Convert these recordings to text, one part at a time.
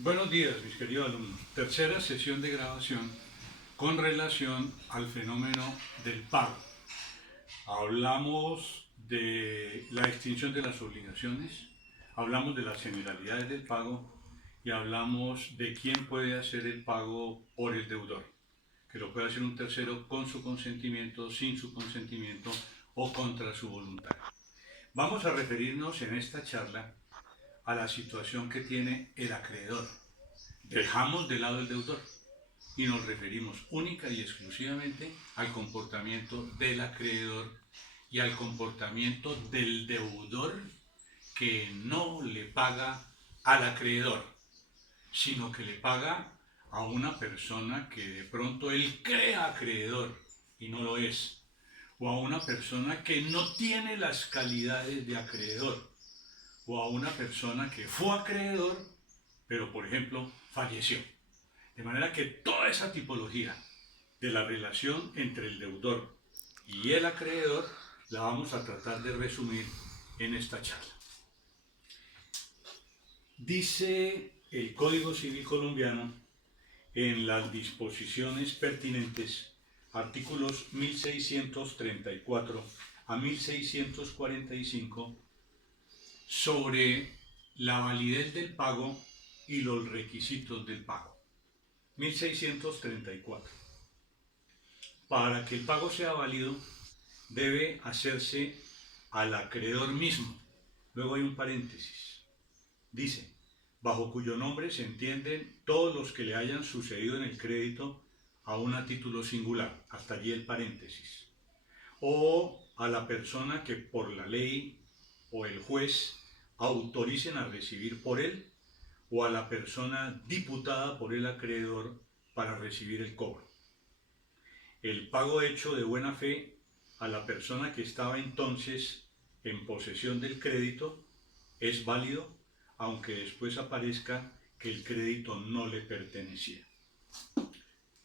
Buenos días, mis queridos alumnos. Tercera sesión de grabación con relación al fenómeno del pago. Hablamos de la extinción de las obligaciones, hablamos de las generalidades del pago y hablamos de quién puede hacer el pago por el deudor, que lo puede hacer un tercero con su consentimiento, sin su consentimiento o contra su voluntad. Vamos a referirnos en esta charla a la situación que tiene el acreedor. Dejamos de lado el deudor y nos referimos única y exclusivamente al comportamiento del acreedor y al comportamiento del deudor que no le paga al acreedor, sino que le paga a una persona que de pronto él crea acreedor y no lo es, o a una persona que no tiene las calidades de acreedor, o a una persona que fue acreedor, pero por ejemplo falleció. De manera que toda esa tipología de la relación entre el deudor y el acreedor la vamos a tratar de resumir en esta charla. Dice el Código Civil colombiano en las disposiciones pertinentes, artículos 1634 a 1645, sobre la validez del pago y los requisitos del pago. 1634. Para que el pago sea válido, debe hacerse al acreedor mismo. Luego hay un paréntesis. Dice, bajo cuyo nombre se entienden todos los que le hayan sucedido en el crédito aún a título singular. Hasta allí el paréntesis. O a la persona que por la ley o el juez autoricen a recibir por él, o a la persona diputada por el acreedor para recibir el cobro. El pago hecho de buena fe a la persona que estaba entonces en posesión del crédito es válido, aunque después aparezca que el crédito no le pertenecía.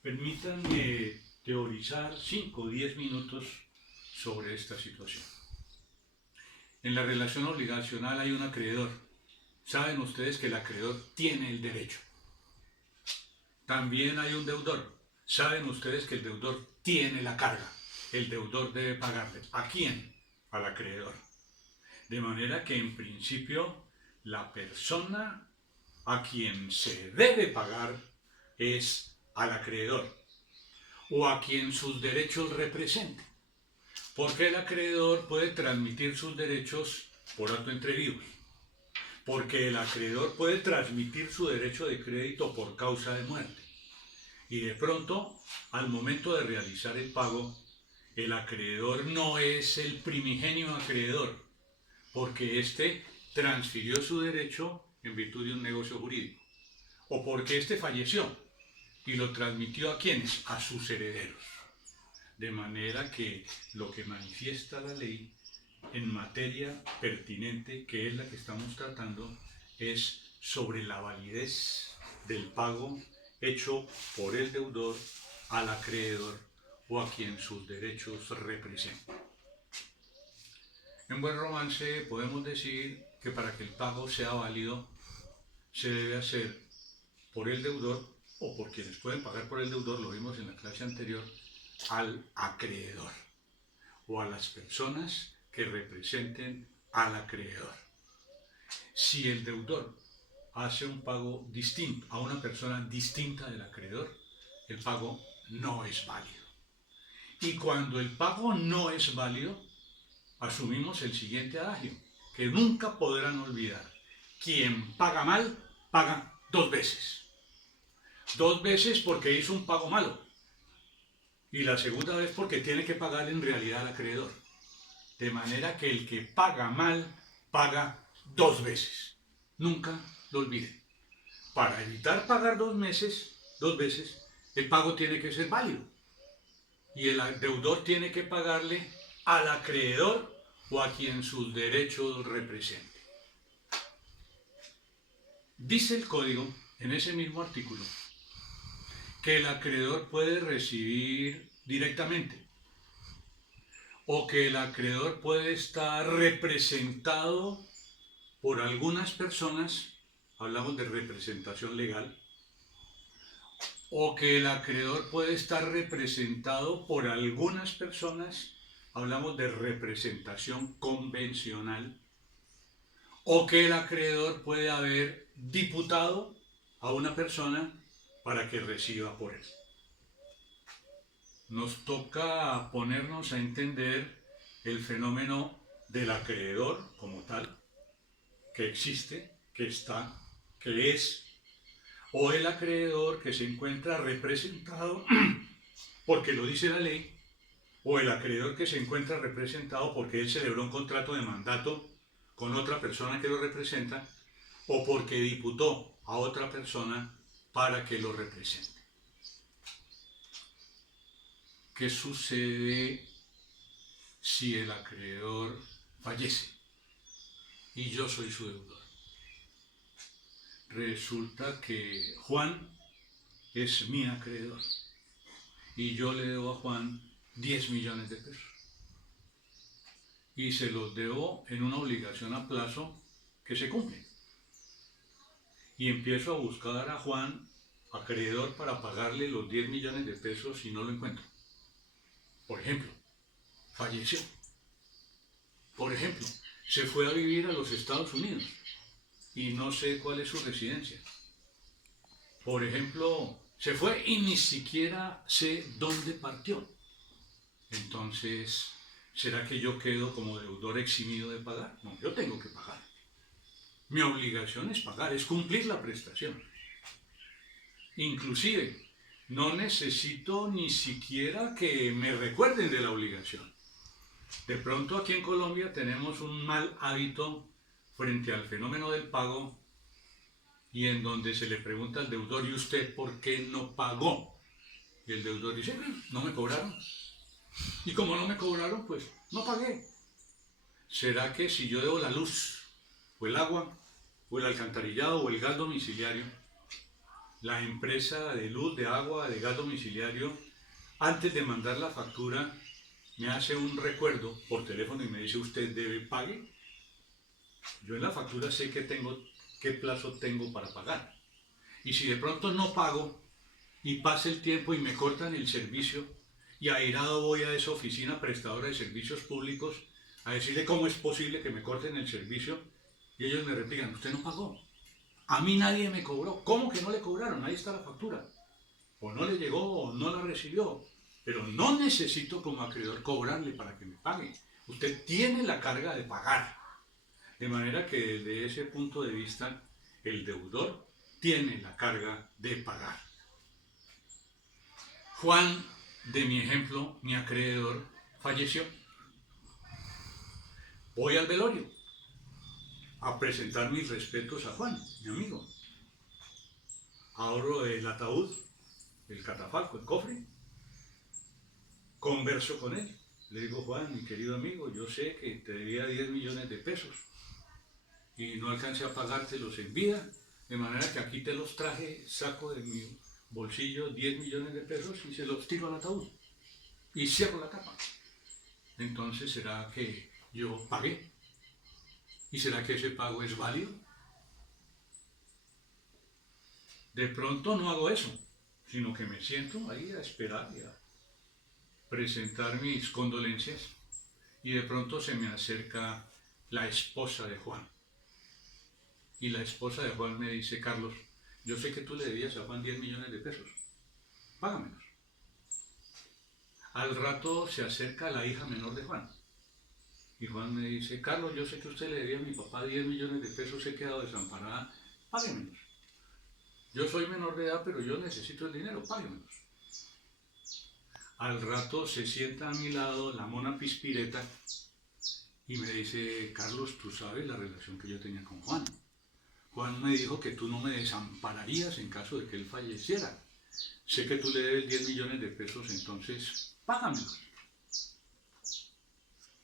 Permítanme teorizar 5 o 10 minutos sobre esta situación. En la relación obligacional hay un acreedor. Saben ustedes que el acreedor tiene el derecho. También hay un deudor. Saben ustedes que el deudor tiene la carga. El deudor debe pagarle. ¿A quién? Al acreedor. De manera que en principio la persona a quien se debe pagar es al acreedor o a quien sus derechos representen. Porque el acreedor puede transmitir sus derechos por acto entre vivos. Porque el acreedor puede transmitir su derecho de crédito por causa de muerte. Y de pronto, al momento de realizar el pago, el acreedor no es el primigenio acreedor, porque éste transfirió su derecho en virtud de un negocio jurídico, o porque éste falleció y lo transmitió ¿a quiénes? A sus herederos. De manera que lo que manifiesta la ley en materia pertinente, que es la que estamos tratando, es sobre la validez del pago hecho por el deudor al acreedor o a quien sus derechos representan. En buen romance podemos decir que para que el pago sea válido se debe hacer por el deudor o por quienes pueden pagar por el deudor, lo vimos en la clase anterior, al acreedor o a las personas que representen al acreedor. Si el deudor hace un pago distinto a una persona distinta del acreedor, el pago no es válido. Y cuando el pago no es válido, asumimos el siguiente adagio, que nunca podrán olvidar. Quien paga mal, paga 2 veces. 2 veces porque hizo un pago malo. Y la segunda vez porque tiene que pagar en realidad al acreedor. De manera que el que paga mal, paga 2 veces. Nunca lo olviden. Para evitar pagar 2 veces, el pago tiene que ser válido. Y el deudor tiene que pagarle al acreedor o a quien sus derechos representen. Dice el código, en ese mismo artículo, que el acreedor puede recibir directamente o que el acreedor puede estar representado por algunas personas hablamos de representación legal, o que el acreedor puede estar representado por algunas personas, hablamos de representación convencional, o que el acreedor puede haber diputado a una persona para que reciba por él. Nos toca ponernos a entender el fenómeno del acreedor como tal, que existe, que está, que es, o el acreedor que se encuentra representado porque lo dice la ley, o el acreedor que se encuentra representado porque él celebró un contrato de mandato con otra persona que lo representa, o porque diputó a otra persona para que lo represente. ¿Qué sucede si el acreedor fallece y yo soy su deudor? Resulta que Juan es mi acreedor y yo le debo a Juan 10 millones de pesos. Y se los debo en una obligación a plazo que se cumple. Y empiezo a buscar a Juan, acreedor, para pagarle los 10 millones de pesos y no lo encuentro. Por ejemplo, falleció. Por ejemplo, se fue a vivir a los Estados Unidos y no sé cuál es su residencia. Por ejemplo, se fue y ni siquiera sé dónde partió. Entonces, ¿será que yo quedo como deudor eximido de pagar? No, yo tengo que pagar. Mi obligación es pagar, es cumplir la prestación. Inclusive, no necesito ni siquiera que me recuerden de la obligación. De pronto aquí en Colombia tenemos un mal hábito frente al fenómeno del pago y en donde se le pregunta al deudor: ¿y usted por qué no pagó? Y el deudor dice: no me cobraron. Y como no me cobraron, pues no pagué. ¿Será que si yo debo la luz, o el agua, o el alcantarillado, o el gas domiciliario, la empresa de luz, de agua, de gas domiciliario, antes de mandar la factura, me hace un recuerdo por teléfono y me dice: usted debe pague? Yo en la factura sé que qué plazo tengo para pagar. Y si de pronto no pago y pasa el tiempo y me cortan el servicio, y airado voy a esa oficina prestadora de servicios públicos a decirle cómo es posible que me corten el servicio, y ellos me replican: usted no pagó, a mí nadie me cobró. ¿Cómo que no le cobraron? Ahí está la factura. O no le llegó o no la recibió. Pero no necesito como acreedor cobrarle para que me pague. Usted tiene la carga de pagar. De manera que desde ese punto de vista, el deudor tiene la carga de pagar. Juan, de mi ejemplo, mi acreedor, falleció. Voy al velorio a presentar mis respetos a Juan, mi amigo. Abro el ataúd, el catafalco, el cofre, converso con él. Le digo: Juan, mi querido amigo, yo sé que te debía 10 millones de pesos y no alcancé a pagártelos en vida, de manera que aquí te los traje, saco de mi bolsillo 10 millones de pesos y se los tiro al ataúd y cierro la tapa. Entonces, ¿será que yo pagué? ¿Y será que ese pago es válido? De pronto no hago eso, sino que me siento ahí a esperar y a presentar mis condolencias, y de pronto se me acerca la esposa de Juan. Y la esposa de Juan me dice: Carlos, yo sé que tú le debías a Juan 10 millones de pesos, págamelos. Al rato se acerca la hija menor de Juan. Y Juan me dice: Carlos, yo sé que usted le debía a mi papá 10 millones de pesos, he quedado desamparada, páguemelos. Yo soy menor de edad, pero yo necesito el dinero, páguemelos. Al rato se sienta a mi lado la mona Pispireta y me dice: Carlos, tú sabes la relación que yo tenía con Juan. Juan me dijo que tú no me desampararías en caso de que él falleciera. Sé que tú le debes 10 millones de pesos, entonces págamelos.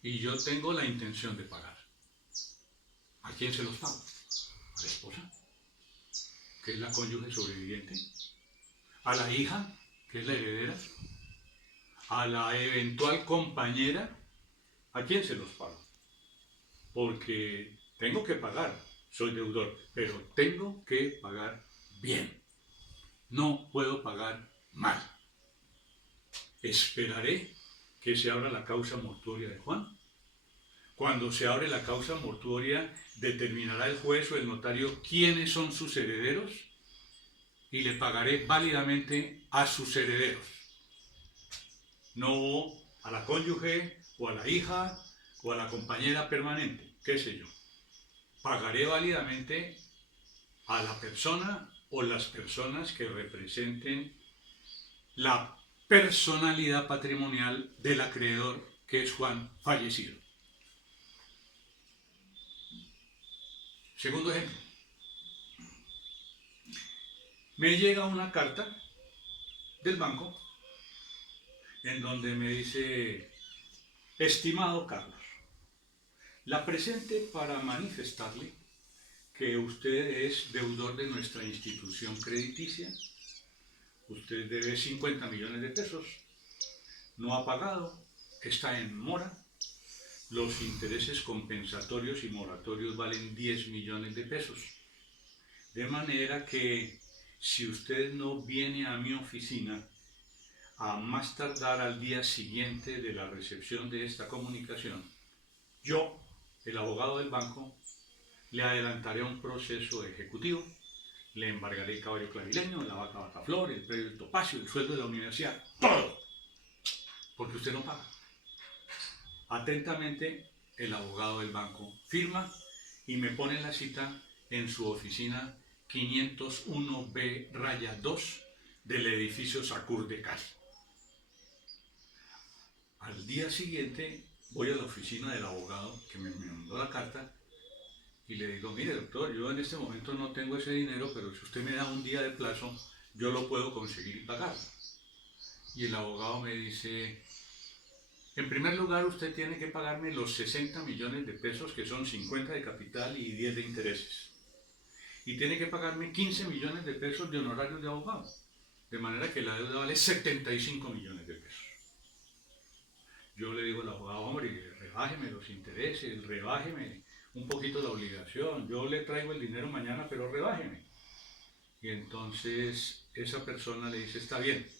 Y yo tengo la intención de pagar. ¿A quién se los pago? ¿A la esposa, que es la cónyuge sobreviviente? ¿A la hija, que es la heredera? ¿A la eventual compañera? ¿A quién se los pago? Porque tengo que pagar. soy deudor, pero tengo que pagar bien. No puedo pagar mal. Esperaré que se abra la causa mortuoria de Juan. Cuando se abre la causa mortuoria, determinará el juez o el notario quiénes son sus herederos y le pagaré válidamente a sus herederos. No a la cónyuge o a la hija o a la compañera permanente, qué sé yo. Pagaré válidamente a la persona o las personas que representen la personalidad patrimonial del acreedor, que es Juan fallecido. Segundo ejemplo. Me llega una carta del banco en donde me dice: estimado Carlos, la presente para manifestarle que usted es deudor de nuestra institución crediticia. Usted debe 50 millones de pesos, no ha pagado, está en mora. Los intereses compensatorios y moratorios valen 10 millones de pesos. De manera que si usted no viene a mi oficina a más tardar al día siguiente de la recepción de esta comunicación, yo, el abogado del banco, le adelantaré un proceso ejecutivo, le embargaré el caballo clavileño, la vaca Bataflor, el predio del Topacio, el sueldo de la universidad, todo, porque usted no paga. Atentamente, el abogado del banco firma y me pone la cita en su oficina 501B-2 del edificio Sacur de Cali. Al día siguiente voy a la oficina del abogado que me mandó la carta y le digo: mire doctor, yo en este momento no tengo ese dinero, pero si usted me da un día de plazo, yo lo puedo conseguir y pagar. Y el abogado me dice: en primer lugar, usted tiene que pagarme los 60 millones de pesos, que son 50 de capital y 10 de intereses. Y tiene que pagarme 15 millones de pesos de honorarios de abogado. De manera que la deuda vale 75 millones de pesos. Yo le digo al abogado: hombre, rebájeme los intereses, rebájeme un poquito la obligación. Yo le traigo el dinero mañana, pero rebájeme. Y entonces esa persona le dice: está bien,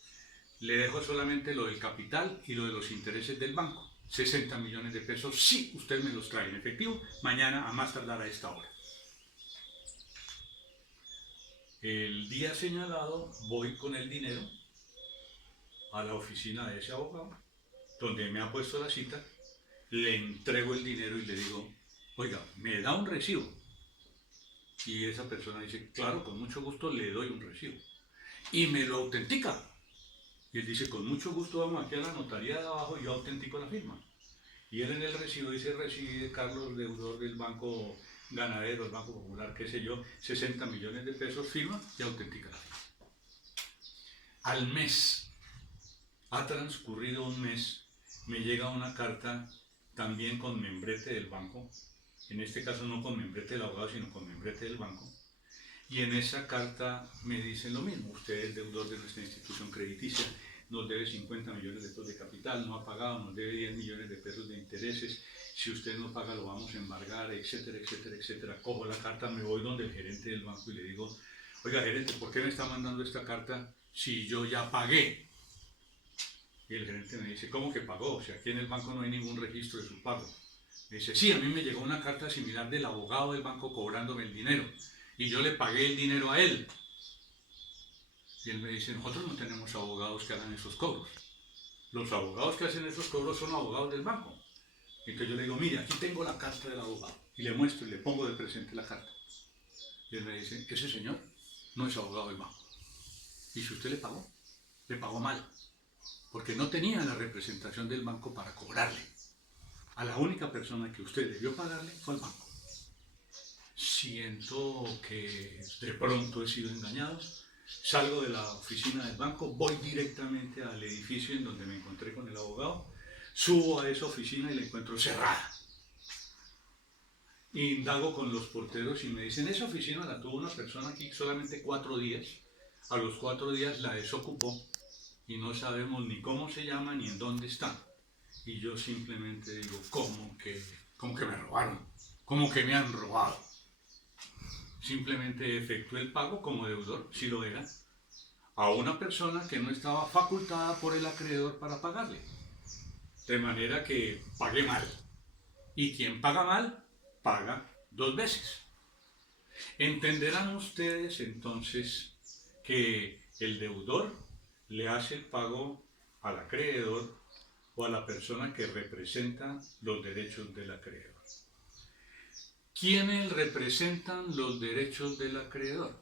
le dejo solamente lo del capital y lo de los intereses del banco. 60 millones de pesos, sí, usted me los trae en efectivo, mañana a más tardar a esta hora. El día señalado voy con el dinero a la oficina de ese abogado, donde me ha puesto la cita, le entrego el dinero y le digo: oiga, ¿me da un recibo? Y esa persona dice: claro, con mucho gusto le doy un recibo. Y me lo autentica. Y él dice: con mucho gusto, vamos aquí a la notaría de abajo y yo autentico la firma. Y él en el recibo dice: recibe Carlos, deudor del Banco Ganadero, el Banco Popular, qué sé yo, 60 millones de pesos, firma y autentica la firma. Al mes, ha transcurrido un mes, me llega una carta también con membrete del banco, en este caso no con membrete del abogado, sino con membrete del banco, y en esa carta me dicen lo mismo: usted es deudor de nuestra institución crediticia, nos debe 50 millones de pesos de capital, no ha pagado, nos debe 10 millones de pesos de intereses, si usted no paga lo vamos a embargar, etcétera, etcétera, etcétera. Cojo la carta, me voy donde el gerente del banco y le digo: oiga gerente, ¿por qué me está mandando esta carta si yo ya pagué? Y el gerente me dice: ¿cómo que pagó? O sea, aquí en el banco no hay ningún registro de su pago. Me dice: sí, a mí me llegó una carta similar del abogado del banco cobrándome el dinero y yo le pagué el dinero a él. Y él me dice: nosotros no tenemos abogados que hagan esos cobros. Los abogados que hacen esos cobros son abogados del banco. Entonces yo le digo: mire, aquí tengo la carta del abogado. Y le muestro y le pongo de presente la carta. Y él me dice: ese señor no es abogado del banco. Y si usted le pagó mal. Porque no tenía la representación del banco para cobrarle. A la única persona que usted debió pagarle fue al banco. Siento que de pronto he sido engañado. Salgo de la oficina del banco, voy directamente al edificio en donde me encontré con el abogado, subo a esa oficina y la encuentro cerrada. Indago con los porteros y me dicen: esa oficina la tuvo una persona aquí solamente 4 días. A los 4 días la desocupó y no sabemos ni cómo se llama ni en dónde está. Y yo simplemente digo: ¿cómo que me robaron? ¿Cómo que me han robado? simplemente efectué el pago como deudor, si lo era, a una persona que no estaba facultada por el acreedor para pagarle. De manera que pagué mal. Y quien paga mal, paga dos veces. Entenderán ustedes entonces que el deudor le hace el pago al acreedor o a la persona que representa los derechos del acreedor. ¿Quiénes representan los derechos del acreedor?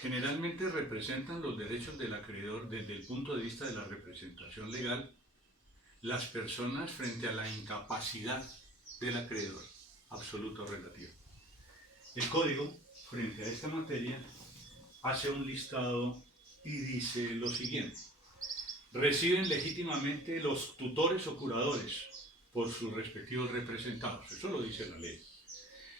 Generalmente representan los derechos del acreedor desde el punto de vista de la representación legal las personas frente a la incapacidad del acreedor, absoluta o relativa. El código, frente a esta materia, hace un listado y dice lo siguiente: reciben legítimamente los tutores o curadores por sus respectivos representados, eso lo dice la ley.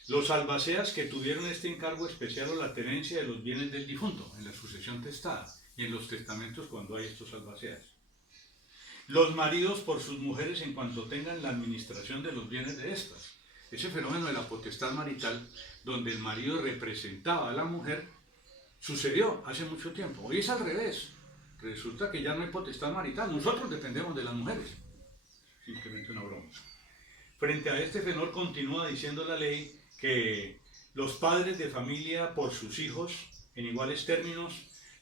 Los albaceas que tuvieron este encargo especial o la tenencia de los bienes del difunto en la sucesión testada y en los testamentos cuando hay estos albaceas. Los maridos por sus mujeres en cuanto tengan la administración de los bienes de estas. Ese fenómeno de la potestad marital, donde el marido representaba a la mujer, sucedió hace mucho tiempo. Hoy es al revés. Resulta que ya no hay potestad marital. Nosotros dependemos de las mujeres. Simplemente una broma. Frente a este fenómeno continúa diciendo la ley que los padres de familia por sus hijos, en iguales términos,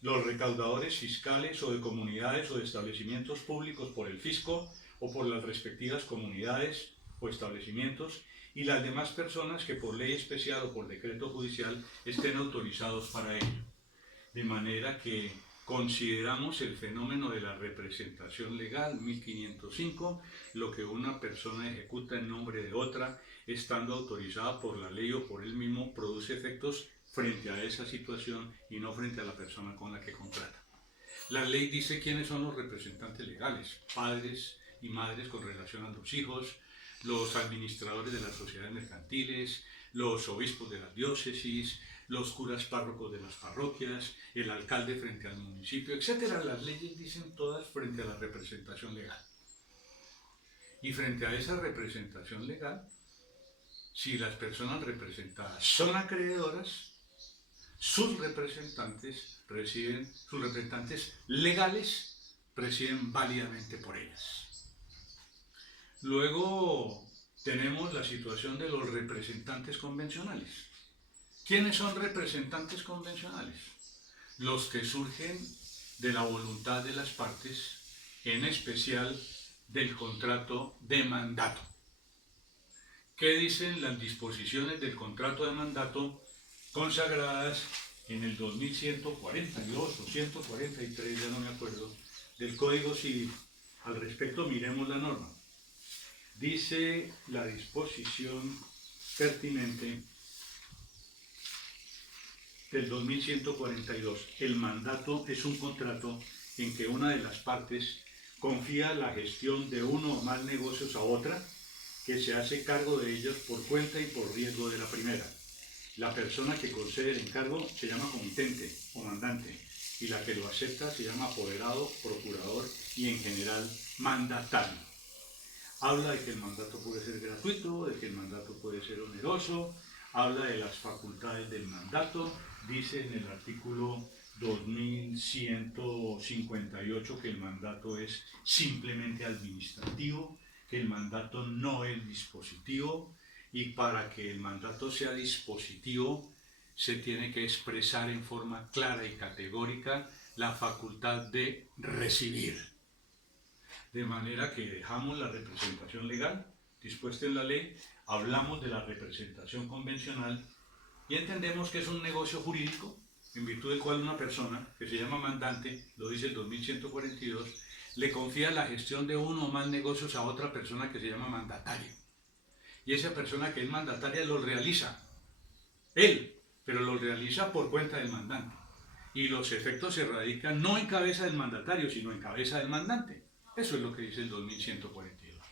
los recaudadores fiscales o de comunidades o de establecimientos públicos por el fisco o por las respectivas comunidades o establecimientos, y las demás personas que por ley especial o por decreto judicial estén autorizados para ello. De manera que consideramos el fenómeno de la representación legal, 1505, lo que una persona ejecuta en nombre de otra, estando autorizada por la ley o por él mismo, produce efectos frente a esa situación y no frente a la persona con la que contrata. La ley dice quiénes son los representantes legales: padres y madres con relación a los hijos, los administradores de las sociedades mercantiles, los obispos de las diócesis, los curas párrocos de las parroquias, el alcalde frente al municipio, etc. Las leyes dicen todas frente a la representación legal. Y frente a esa representación legal, si las personas representadas son acreedoras, sus representantes legales reciben válidamente por ellas. Luego tenemos la situación de los representantes convencionales. ¿Quiénes son representantes convencionales? Los que surgen de la voluntad de las partes, en especial del contrato de mandato. ¿Qué dicen las disposiciones del contrato de mandato consagradas en el 2142 o 143, ya no me acuerdo, del Código Civil? Al respecto, miremos la norma. Dice la disposición pertinente del 2142, el mandato es un contrato en que una de las partes confía la gestión de uno o más negocios a otra, que se hace cargo de ellos por cuenta y por riesgo de la primera. La persona que concede el encargo se llama comitente o mandante, y la que lo acepta se llama apoderado, procurador y en general mandatario. Habla de que el mandato puede ser gratuito, de que el mandato puede ser oneroso, habla de las facultades del mandato, dice en el artículo 2158 que el mandato es simplemente administrativo, que el mandato no es dispositivo, y para que el mandato sea dispositivo se tiene que expresar en forma clara y categórica la facultad de recibir. De manera que dejamos la representación legal dispuesta en la ley, hablamos de la representación convencional y entendemos que es un negocio jurídico en virtud del cual una persona que se llama mandante, lo dice el 2142, le confía la gestión de uno o más negocios a otra persona que se llama mandatario. Y esa persona que es mandataria lo realiza él, pero lo realiza por cuenta del mandante. Y los efectos se radican no en cabeza del mandatario, sino en cabeza del mandante. Eso es lo que dice el 2142.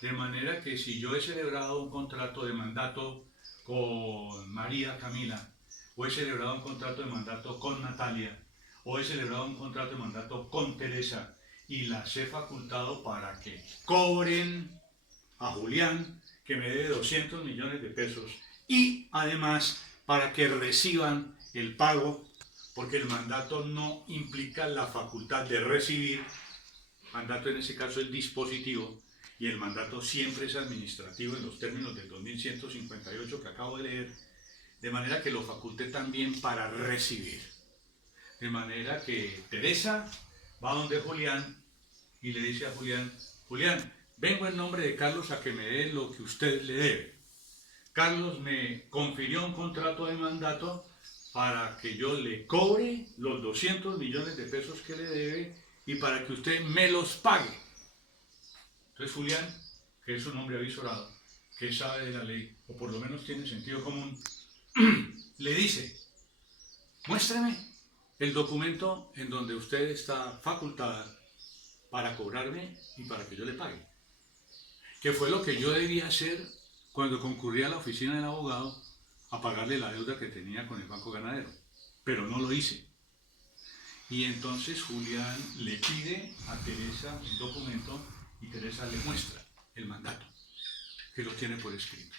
De manera que si yo he celebrado un contrato de mandato con María Camila, o he celebrado un contrato de mandato con Natalia, o he celebrado un contrato de mandato con Teresa, y las he facultado para que cobren a Julián, que me debe 200 millones de pesos, y además para que reciban el pago, porque el mandato no implica la facultad de recibir. Mandato en ese caso es dispositivo y el mandato siempre es administrativo en los términos del 2158 que acabo de leer, de manera que lo faculte también para recibir. De manera que Teresa va donde Julián y le dice a Julián: Julián, vengo en nombre de Carlos a que me dé lo que usted le debe. Carlos me confirió un contrato de mandato para que yo le cobre los 200 millones de pesos que le debe y para que usted me los pague. Entonces Julián, que es un hombre avisorado, que sabe de la ley, o por lo menos tiene sentido común, le dice: muéstreme el documento en donde usted está facultada para cobrarme y para que yo le pague. Que fue lo que yo debía hacer cuando concurrí a la oficina del abogado a pagarle la deuda que tenía con el Banco Ganadero, pero no lo hice. Y entonces Julián le pide a Teresa el documento y Teresa le muestra el mandato, que lo tiene por escrito.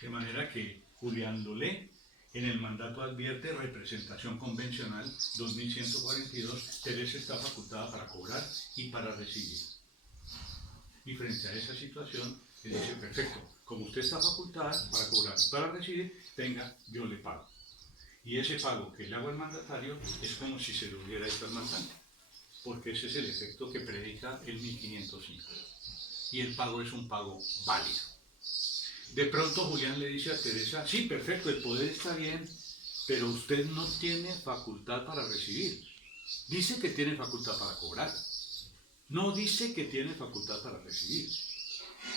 De manera que Julián lo lee. En el mandato advierte representación convencional 2142, Teresa está facultada para cobrar y para recibir. Y frente a esa situación, le dice: perfecto, como usted está facultada para cobrar y para recibir, venga, yo le pago. Y ese pago que le hago al mandatario es como si se lo hubiera hecho al mandante, porque ese es el efecto que predica el 1505. Y el pago es un pago válido. De pronto Julián le dice a Teresa: sí, perfecto, el poder está bien, pero usted no tiene facultad para recibir. Dice que tiene facultad para cobrar, no dice que tiene facultad para recibir.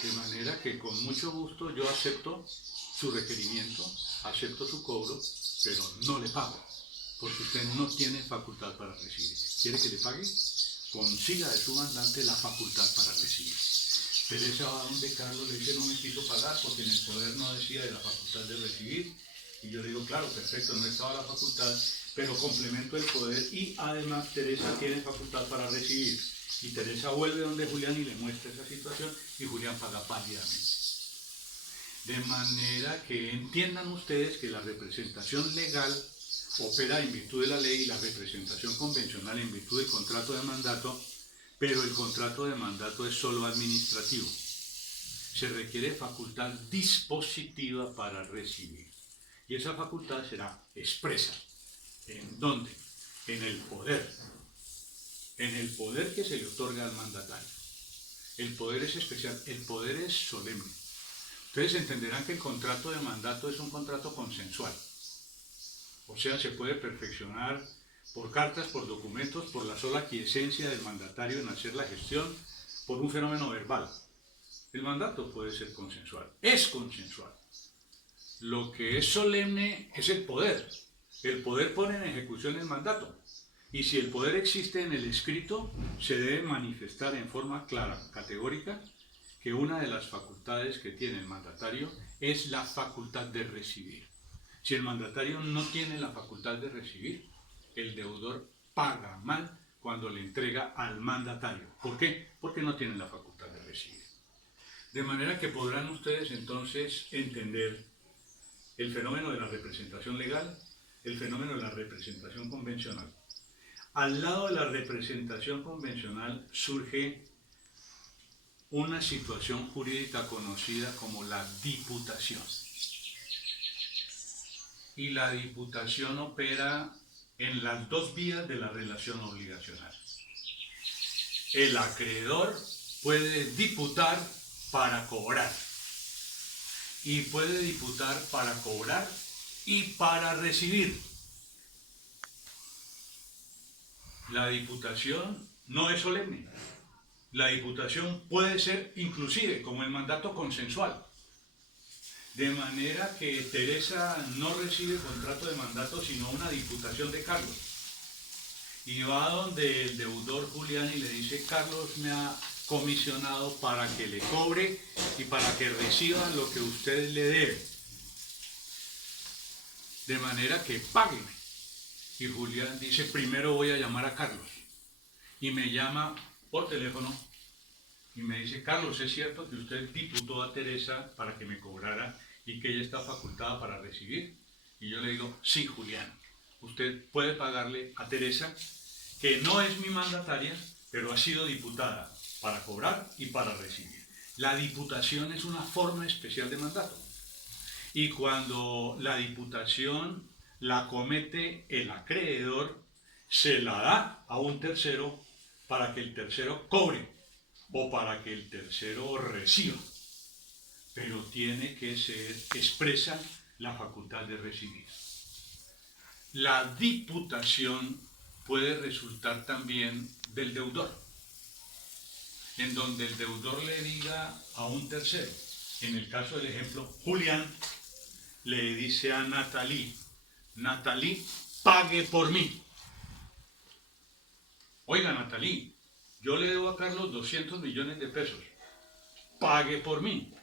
De manera que con mucho gusto yo acepto su requerimiento, acepto su cobro, pero no le pago, porque usted no tiene facultad para recibir. ¿Quiere que le pague? Consiga de su mandante la facultad para recibir. Teresa va donde Carlos, le dice: no me quiso pagar porque en el poder no decía de la facultad de recibir. Y yo le digo: claro, perfecto, no estaba la facultad, pero complemento el poder y además Teresa tiene facultad para recibir. Y Teresa vuelve donde Julián y le muestra esa situación y Julián paga válidamente. De manera que entiendan ustedes que la representación legal opera en virtud de la ley y la representación convencional en virtud del contrato de mandato, pero el contrato de mandato es solo administrativo. Se requiere facultad dispositiva para recibir. Y esa facultad será expresa. ¿En dónde? En el poder. En el poder que se le otorga al mandatario. El poder es especial, el poder es solemne. Ustedes entenderán que el contrato de mandato es un contrato consensual. O sea, se puede perfeccionar por cartas, por documentos, por la sola quiesencia del mandatario en hacer la gestión, por un fenómeno verbal. El mandato puede ser consensual, es consensual. Lo que es solemne es el poder. El poder pone en ejecución el mandato. Y si el poder existe en el escrito, se debe manifestar en forma clara, categórica, que una de las facultades que tiene el mandatario es la facultad de recibir. Si el mandatario no tiene la facultad de recibir, el deudor paga mal cuando le entrega al mandatario. ¿Por qué? Porque no tiene la facultad de recibir. De manera que podrán ustedes entonces entender el fenómeno de la representación legal, el fenómeno de la representación convencional. Al lado de la representación convencional surge una situación jurídica conocida como la diputación. Y la diputación opera en las dos vías de la relación obligacional. El acreedor puede diputar para cobrar y puede diputar para cobrar y para recibir. La diputación no es solemne. La diputación puede ser inclusive como el mandato consensual. De manera que Teresa no recibe contrato de mandato sino una diputación de Carlos. Y va donde el deudor Julián y le dice: Carlos me ha comisionado para que le cobre y para que reciba lo que usted le debe. De manera que págueme. Y Julián dice: primero voy a llamar a Carlos. Y me llama por teléfono y me dice: Carlos, ¿es cierto que usted diputó a Teresa para que me cobrara y que ella está facultada para recibir? Y yo le digo, sí, Julián, usted puede pagarle a Teresa, que no es mi mandataria, pero ha sido diputada para cobrar y para recibir. La diputación es una forma especial de mandato. Y cuando la diputación la comete el acreedor, se la da a un tercero para que el tercero cobre o para que el tercero reciba. Pero tiene que ser expresa la facultad de recibir. La diputación puede resultar también del deudor, en donde el deudor le diga a un tercero, en el caso del ejemplo, Julián le dice a Natalie, Natalie, pague por mí. Oiga, Natalie, yo le debo a Carlos 200 millones de pesos, pague por mí.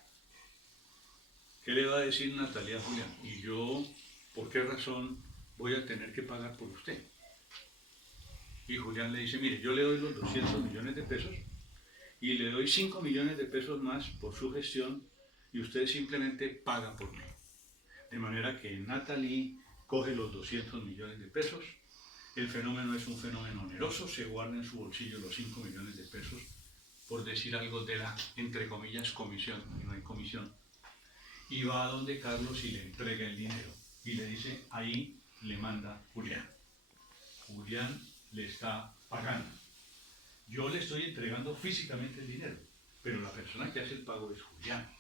¿Qué le va a decir Natalia a Julián? ¿Y yo por qué razón voy a tener que pagar por usted? Y Julián le dice, mire, yo le doy los 200 millones de pesos y le doy 5 millones de pesos más por su gestión y usted simplemente paga por mí. De manera que Natalie coge los 200 millones de pesos, el fenómeno es un fenómeno oneroso, se guarda en su bolsillo los 5 millones de pesos, por decir algo de la, entre comillas, comisión, y no hay comisión, y va a donde Carlos y le entrega el dinero, y le dice, ahí le manda Julián. Julián le está pagando. Yo le estoy entregando físicamente el dinero, pero la persona que hace el pago es Julián.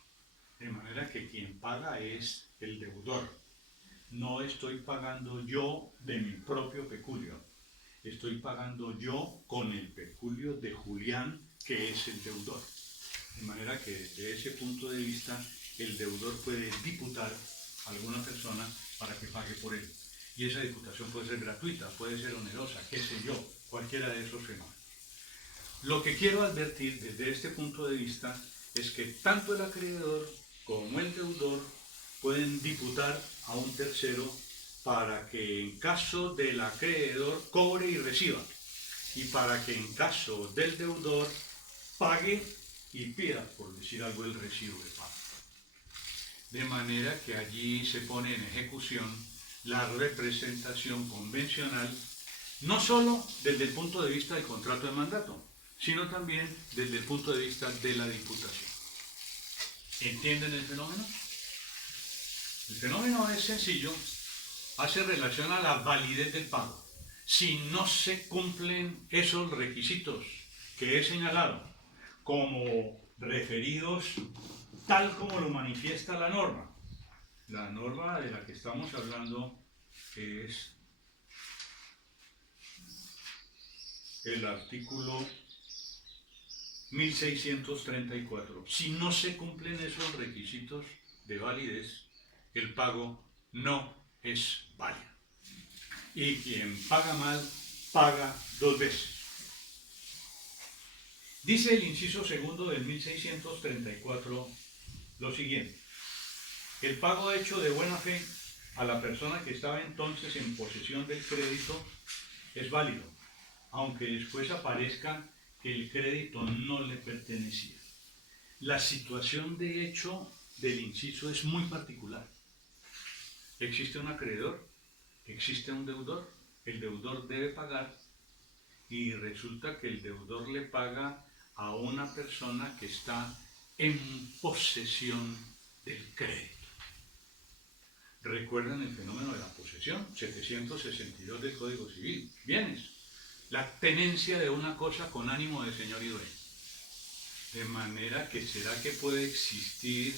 De manera que quien paga es el deudor. No estoy pagando yo de mi propio peculio. Estoy pagando yo con el peculio de Julián, que es el deudor. De manera que desde ese punto de vista, el deudor puede diputar a alguna persona para que pague por él. Y esa diputación puede ser gratuita, puede ser onerosa, qué sé yo, cualquiera de esos fenómenos. Lo que quiero advertir desde este punto de vista es que tanto el acreedor como el deudor pueden diputar a un tercero para que en caso del acreedor cobre y reciba, y para que en caso del deudor pague y pida, por decir algo, el recibo de pago. De manera que allí se pone en ejecución la representación convencional, no solo desde el punto de vista del contrato de mandato, sino también desde el punto de vista de la diputación. ¿Entienden el fenómeno? El fenómeno es sencillo, hace relación a la validez del pago. Si no se cumplen esos requisitos que he señalado como referidos tal como lo manifiesta la norma de la que estamos hablando es el artículo 1634. Si no se cumplen esos requisitos de validez, el pago no es válido. Y quien paga mal, paga dos veces. Dice el inciso segundo del 1634 lo siguiente. El pago hecho de buena fe a la persona que estaba entonces en posesión del crédito es válido, aunque después aparezca que el crédito no le pertenecía. La situación de hecho del inciso es muy particular. Existe un acreedor, existe un deudor, el deudor debe pagar y resulta que el deudor le paga a una persona que está en posesión del crédito. ¿Recuerdan el fenómeno de la posesión? 762 del Código Civil. Bienes. La tenencia de una cosa con ánimo de señor y dueño. De manera que ¿será que puede existir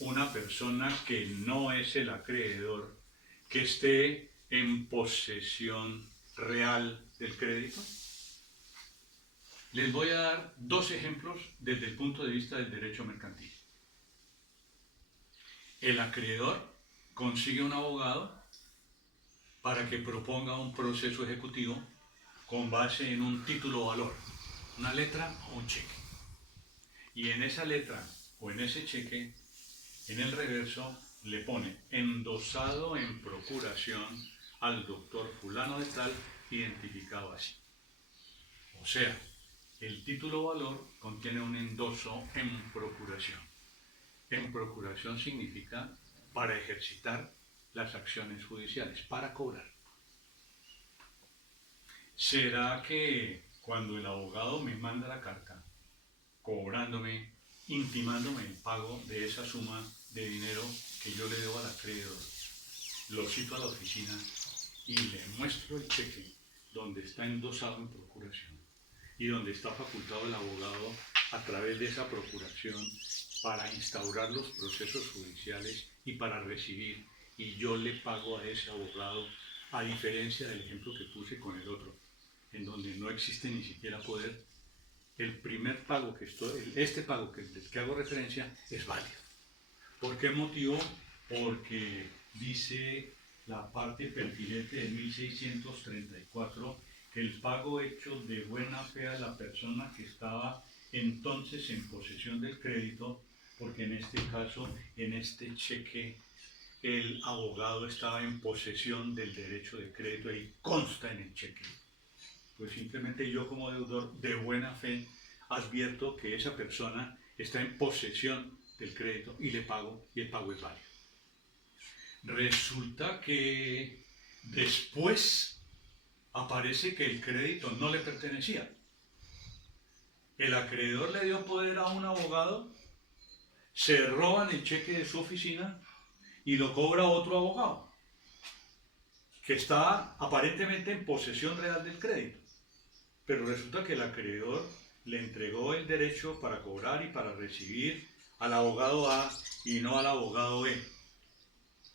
una persona que no es el acreedor, que esté en posesión real del crédito? Les voy a dar dos ejemplos desde el punto de vista del derecho mercantil. El acreedor consigue un abogado para que proponga un proceso ejecutivo con base en un título o valor, una letra o un cheque. Y en esa letra o en ese cheque, en el reverso, le pone endosado en procuración al doctor fulano de tal, identificado así. O sea, el título o valor contiene un endoso en procuración. En procuración significa para ejercitar las acciones judiciales, para cobrar. ¿Será que cuando el abogado me manda la carta cobrándome, intimándome el pago de esa suma de dinero que yo le debo al acreedor, lo cito a la oficina y le muestro el cheque donde está endosado en procuración y donde está facultado el abogado a través de esa procuración para instaurar los procesos judiciales y para recibir, y yo le pago a ese abogado, a diferencia del ejemplo que puse con el otro, en donde no existe ni siquiera poder? El primer pago este pago del que hago referencia es válido. ¿Por qué motivo? Porque dice la parte pertinente de 1634 que el pago hecho de buena fe a la persona que estaba entonces en posesión del crédito, porque en este caso, en este cheque, el abogado estaba en posesión del derecho de crédito y consta en el cheque. Pues simplemente yo como deudor de buena fe advierto que esa persona está en posesión del crédito y le pago, y el pago es válido. Resulta que después aparece que el crédito no le pertenecía. El acreedor le dio poder a un abogado, se roban el cheque de su oficina y lo cobra otro abogado, que está aparentemente en posesión real del crédito. Pero resulta que el acreedor le entregó el derecho para cobrar y para recibir al abogado A y no al abogado B.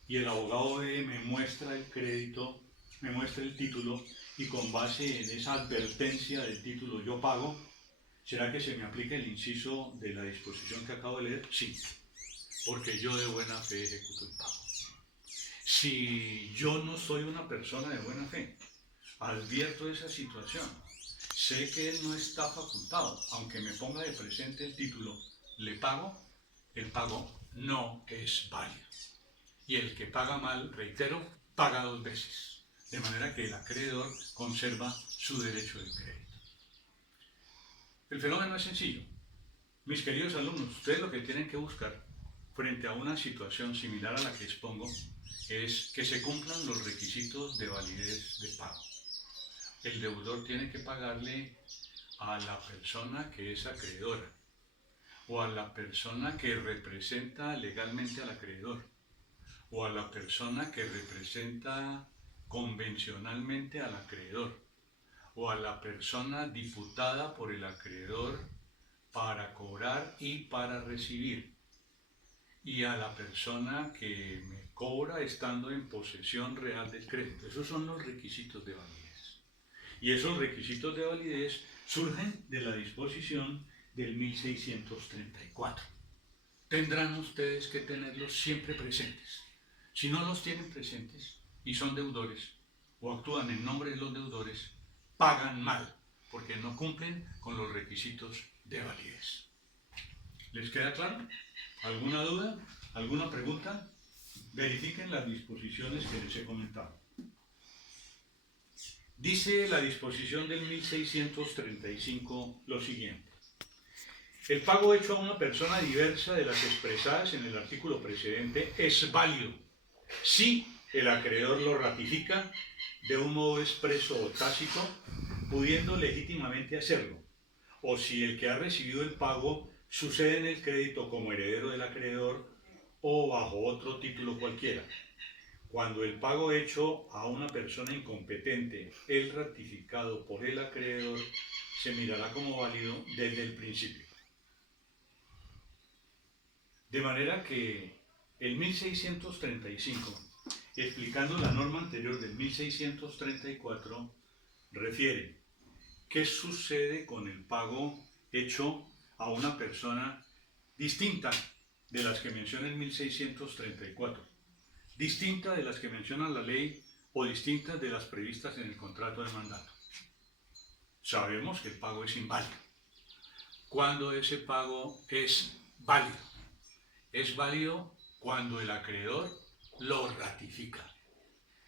Y el abogado B me muestra el crédito, me muestra el título, y con base en esa advertencia del título yo pago. ¿Será que se me aplica el inciso de la disposición que acabo de leer? Sí, porque yo de buena fe ejecuto el pago. Si yo no soy una persona de buena fe, advierto esa situación, sé que él no está facultado, aunque me ponga de presente el título, le pago, el pago no es válido. Y el que paga mal, reitero, paga dos veces. De manera que el acreedor conserva su derecho de crédito. El fenómeno es sencillo. Mis queridos alumnos, ustedes lo que tienen que buscar frente a una situación similar a la que expongo es que se cumplan los requisitos de validez del pago. El deudor tiene que pagarle a la persona que es acreedora o a la persona que representa legalmente al acreedor o a la persona que representa convencionalmente al acreedor o a la persona diputada por el acreedor para cobrar y para recibir, y a la persona que me cobra estando en posesión real del crédito. Esos son los requisitos de validez. Y esos requisitos de validez surgen de la disposición del 1634. Tendrán ustedes que tenerlos siempre presentes. Si no los tienen presentes y son deudores o actúan en nombre de los deudores, pagan mal porque no cumplen con los requisitos de validez. ¿Les queda claro? ¿Alguna duda? ¿Alguna pregunta? Verifiquen las disposiciones que les he comentado. Dice la disposición del 1635 lo siguiente. El pago hecho a una persona diversa de las expresadas en el artículo precedente es válido si el acreedor lo ratifica de un modo expreso o tácito, pudiendo legítimamente hacerlo, o si el que ha recibido el pago sucede en el crédito como heredero del acreedor o bajo otro título cualquiera. Cuando el pago hecho a una persona incompetente es ratificado por el acreedor, se mirará como válido desde el principio. De manera que el 1635, explicando la norma anterior del 1634, refiere qué sucede con el pago hecho a una persona distinta de las que menciona el 1634, distinta de las que menciona la ley o distintas de las previstas en el contrato de mandato. Sabemos que el pago es inválido. ¿Cuándo ese pago es válido? Es válido cuando el acreedor lo ratifica.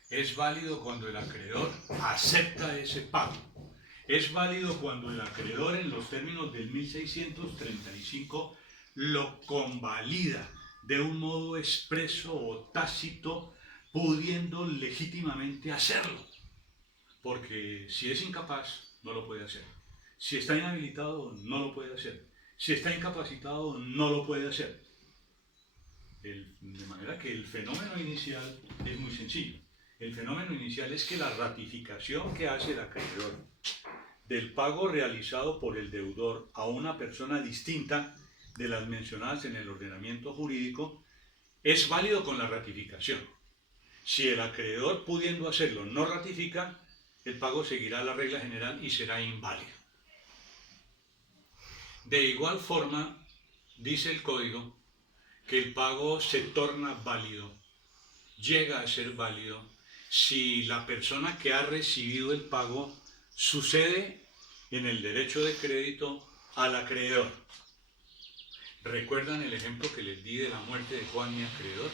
Es válido cuando el acreedor acepta ese pago. Es válido cuando el acreedor, en los términos del 1635, lo convalida de un modo expreso o tácito, pudiendo legítimamente hacerlo. Porque si es incapaz, no lo puede hacer. Si está inhabilitado, no lo puede hacer. Si está incapacitado, no lo puede hacer. De manera que el fenómeno inicial es muy sencillo. El fenómeno inicial es que la ratificación que hace el acreedor del pago realizado por el deudor a una persona distinta de las mencionadas en el ordenamiento jurídico es válido con la ratificación. Si el acreedor, pudiendo hacerlo, no ratifica, el pago seguirá la regla general y será inválido. De igual forma, dice el Código que el pago se torna válido, llega a ser válido, si la persona que ha recibido el pago sucede en el derecho de crédito al acreedor. ¿Recuerdan el ejemplo que les di de la muerte de Juan, mi acreedor?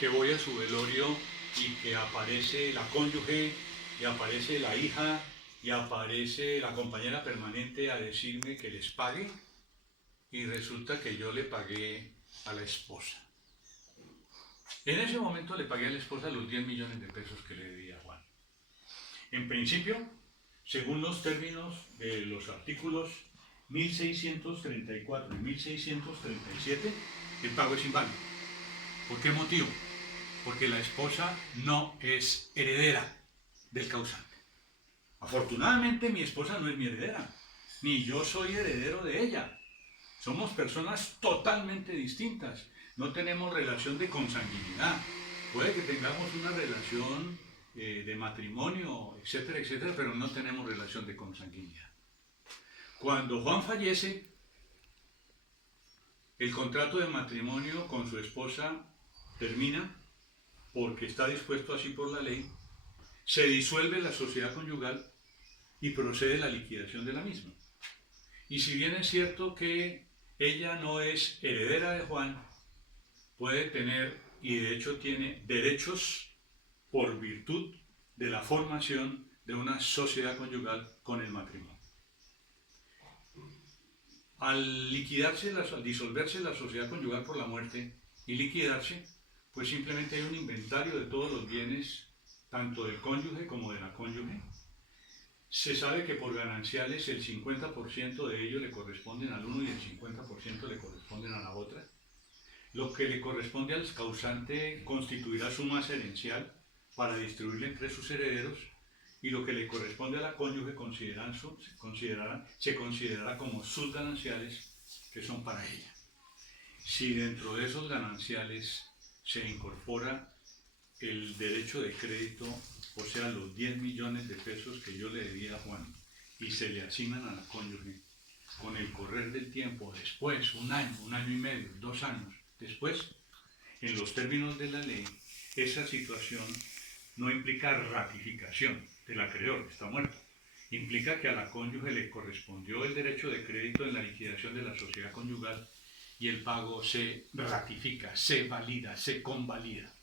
Que voy a su velorio y que aparece la cónyuge, y aparece la hija, y aparece la compañera permanente a decirme que les pague, y resulta que yo le pagué a la esposa. En ese momento le pagué a la esposa los 10 millones de pesos que le debía a Juan. En principio, según los términos de los artículos 1634 y 1637, el pago es inválido. ¿Por qué motivo? Porque la esposa no es heredera del causante. Afortunadamente mi esposa no es mi heredera, ni yo soy heredero de ella. Somos personas totalmente distintas. No tenemos relación de consanguinidad. Puede que tengamos una relación de matrimonio, etcétera, etcétera, pero no tenemos relación de consanguinidad. Cuando Juan fallece, el contrato de matrimonio con su esposa termina porque está dispuesto así por la ley, se disuelve la sociedad conyugal y procede la liquidación de la misma. Y si bien es cierto que ella no es heredera de Juan, puede tener, y de hecho tiene, derechos por virtud de la formación de una sociedad conyugal con el matrimonio. Al disolverse la sociedad conyugal por la muerte y liquidarse, pues simplemente hay un inventario de todos los bienes, tanto del cónyuge como de la cónyuge. Se sabe que por gananciales el 50% de ellos le corresponden al uno y el 50% le corresponden a la otra. Lo que le corresponde al causante constituirá su masa herencial para distribuirla entre sus herederos, y lo que le corresponde a la cónyuge se considerará como sus gananciales, que son para ella. Si dentro de esos gananciales se incorpora el derecho de crédito, o sea, los 10 millones de pesos que yo le debía a Juan, y se le asignan a la cónyuge, con el correr del tiempo, después, un año y medio, 2 años después, en los términos de la ley, esa situación no implica ratificación del acreedor, que está muerto. Implica que a la cónyuge le correspondió el derecho de crédito en la liquidación de la sociedad conyugal y el pago se ratifica, se valida, se convalida.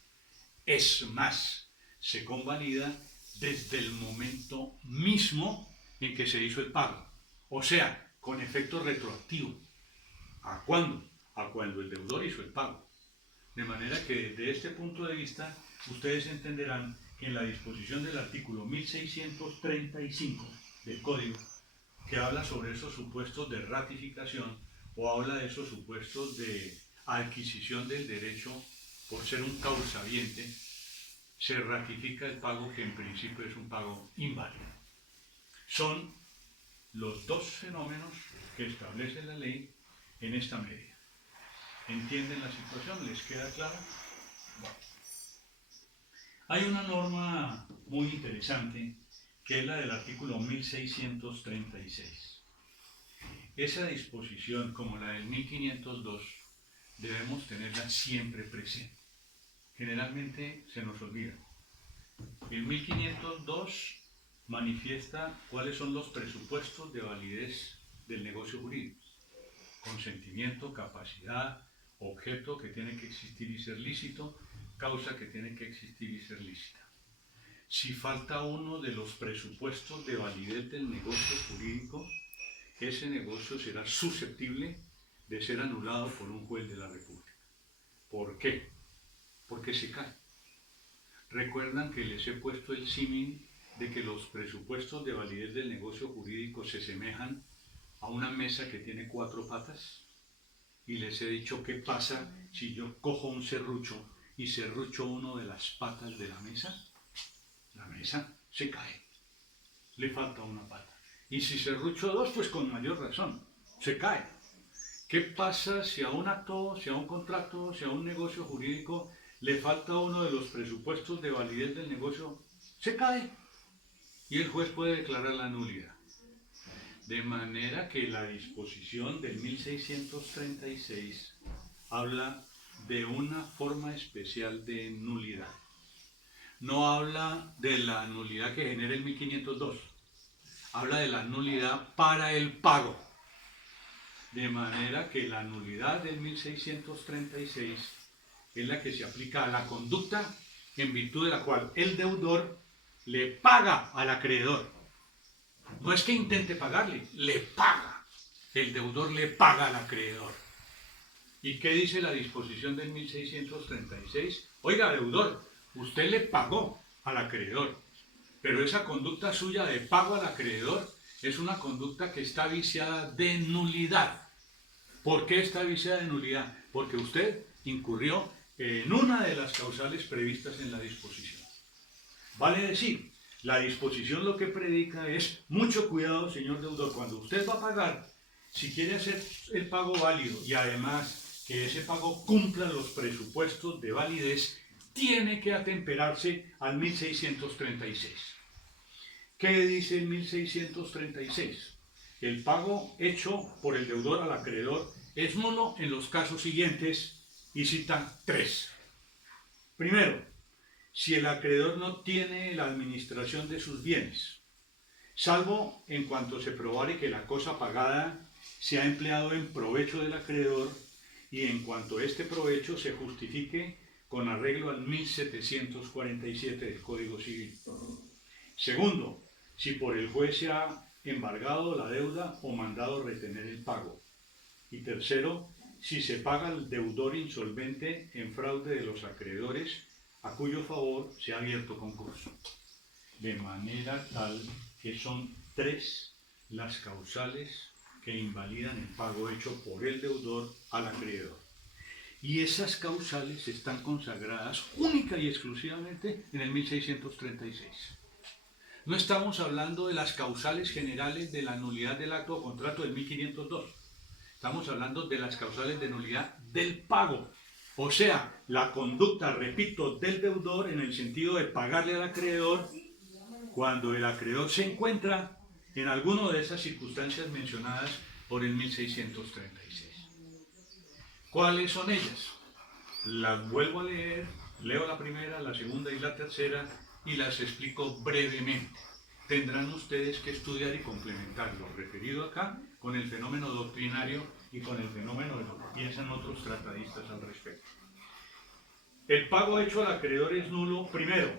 Es más, se convalida desde el momento mismo en que se hizo el pago. O sea, con efecto retroactivo. ¿A cuándo? A cuando el deudor hizo el pago. De manera que desde este punto de vista, ustedes entenderán que en la disposición del artículo 1635 del Código, que habla sobre esos supuestos de ratificación o habla de esos supuestos de adquisición del derecho por ser un causaviente, se ratifica el pago que en principio es un pago inválido. Son los dos fenómenos que establece la ley en esta medida. ¿Entienden la situación? ¿Les queda clara? Bueno. Hay una norma muy interesante que es la del artículo 1636. Esa disposición, como la del 1502, debemos tenerla siempre presente. Generalmente se nos olvida. El 1502 manifiesta cuáles son los presupuestos de validez del negocio jurídico. Consentimiento, capacidad, objeto que tiene que existir y ser lícito, causa que tiene que existir y ser lícita. Si falta uno de los presupuestos de validez del negocio jurídico, ese negocio será susceptible de ser anulado por un juez de la República. ¿Por qué? Porque se cae. Recuerdan que les he puesto el símil de que los presupuestos de validez del negocio jurídico se semejan a una mesa que tiene 4 patas, y les he dicho qué pasa si yo cojo un serrucho y serrucho uno de las patas de la mesa se cae, le falta una pata. Y si serrucho 2, pues con mayor razón, se cae. ¿Qué pasa si a un acto, si a un contrato, si a un negocio jurídico le falta uno de los presupuestos de validez del negocio? Se cae y el juez puede declarar la nulidad. De manera que la disposición del 1636 habla de una forma especial de nulidad. No habla de la nulidad que genera el 1502, habla de la nulidad para el pago. De manera que la nulidad del 1636 es la que se aplica a la conducta en virtud de la cual el deudor le paga al acreedor. No es que intente pagarle, le paga. El deudor le paga al acreedor. ¿Y qué dice la disposición del 1636? Oiga, deudor, usted le pagó al acreedor, pero esa conducta suya de pago al acreedor es una conducta que está viciada de nulidad. ¿Por qué está viciada de nulidad? Porque usted incurrió en una de las causales previstas en la disposición. Vale decir, la disposición lo que predica es mucho cuidado, señor deudor, cuando usted va a pagar, si quiere hacer el pago válido y además que ese pago cumpla los presupuestos de validez, tiene que atemperarse al 1636. ¿Qué dice el 1636? El pago hecho por el deudor al acreedor es nulo en los casos siguientes y cita 3. Primero, si el acreedor no tiene la administración de sus bienes, salvo en cuanto se probare que la cosa pagada se ha empleado en provecho del acreedor y en cuanto este provecho se justifique con arreglo al 1747 del Código Civil. Segundo, si por el juez se ha embargado la deuda o mandado retener el pago. Y tercero, si se paga al deudor insolvente en fraude de los acreedores a cuyo favor se ha abierto concurso. De manera tal que son 3 las causales que invalidan el pago hecho por el deudor al acreedor. Y esas causales están consagradas única y exclusivamente en el 1636. No estamos hablando de las causales generales de la nulidad del acto o contrato del 1502. Estamos hablando de las causales de nulidad del pago. O sea, la conducta, repito, del deudor en el sentido de pagarle al acreedor cuando el acreedor se encuentra en alguna de esas circunstancias mencionadas por el 1636. ¿Cuáles son ellas? Las vuelvo a leer, leo la primera, la segunda y la tercera y las explico brevemente. Tendrán ustedes que estudiar y complementar lo referido acá con el fenómeno doctrinario y con el fenómeno de lo que piensan otros tratadistas al respecto. El pago hecho al acreedor es nulo, primero,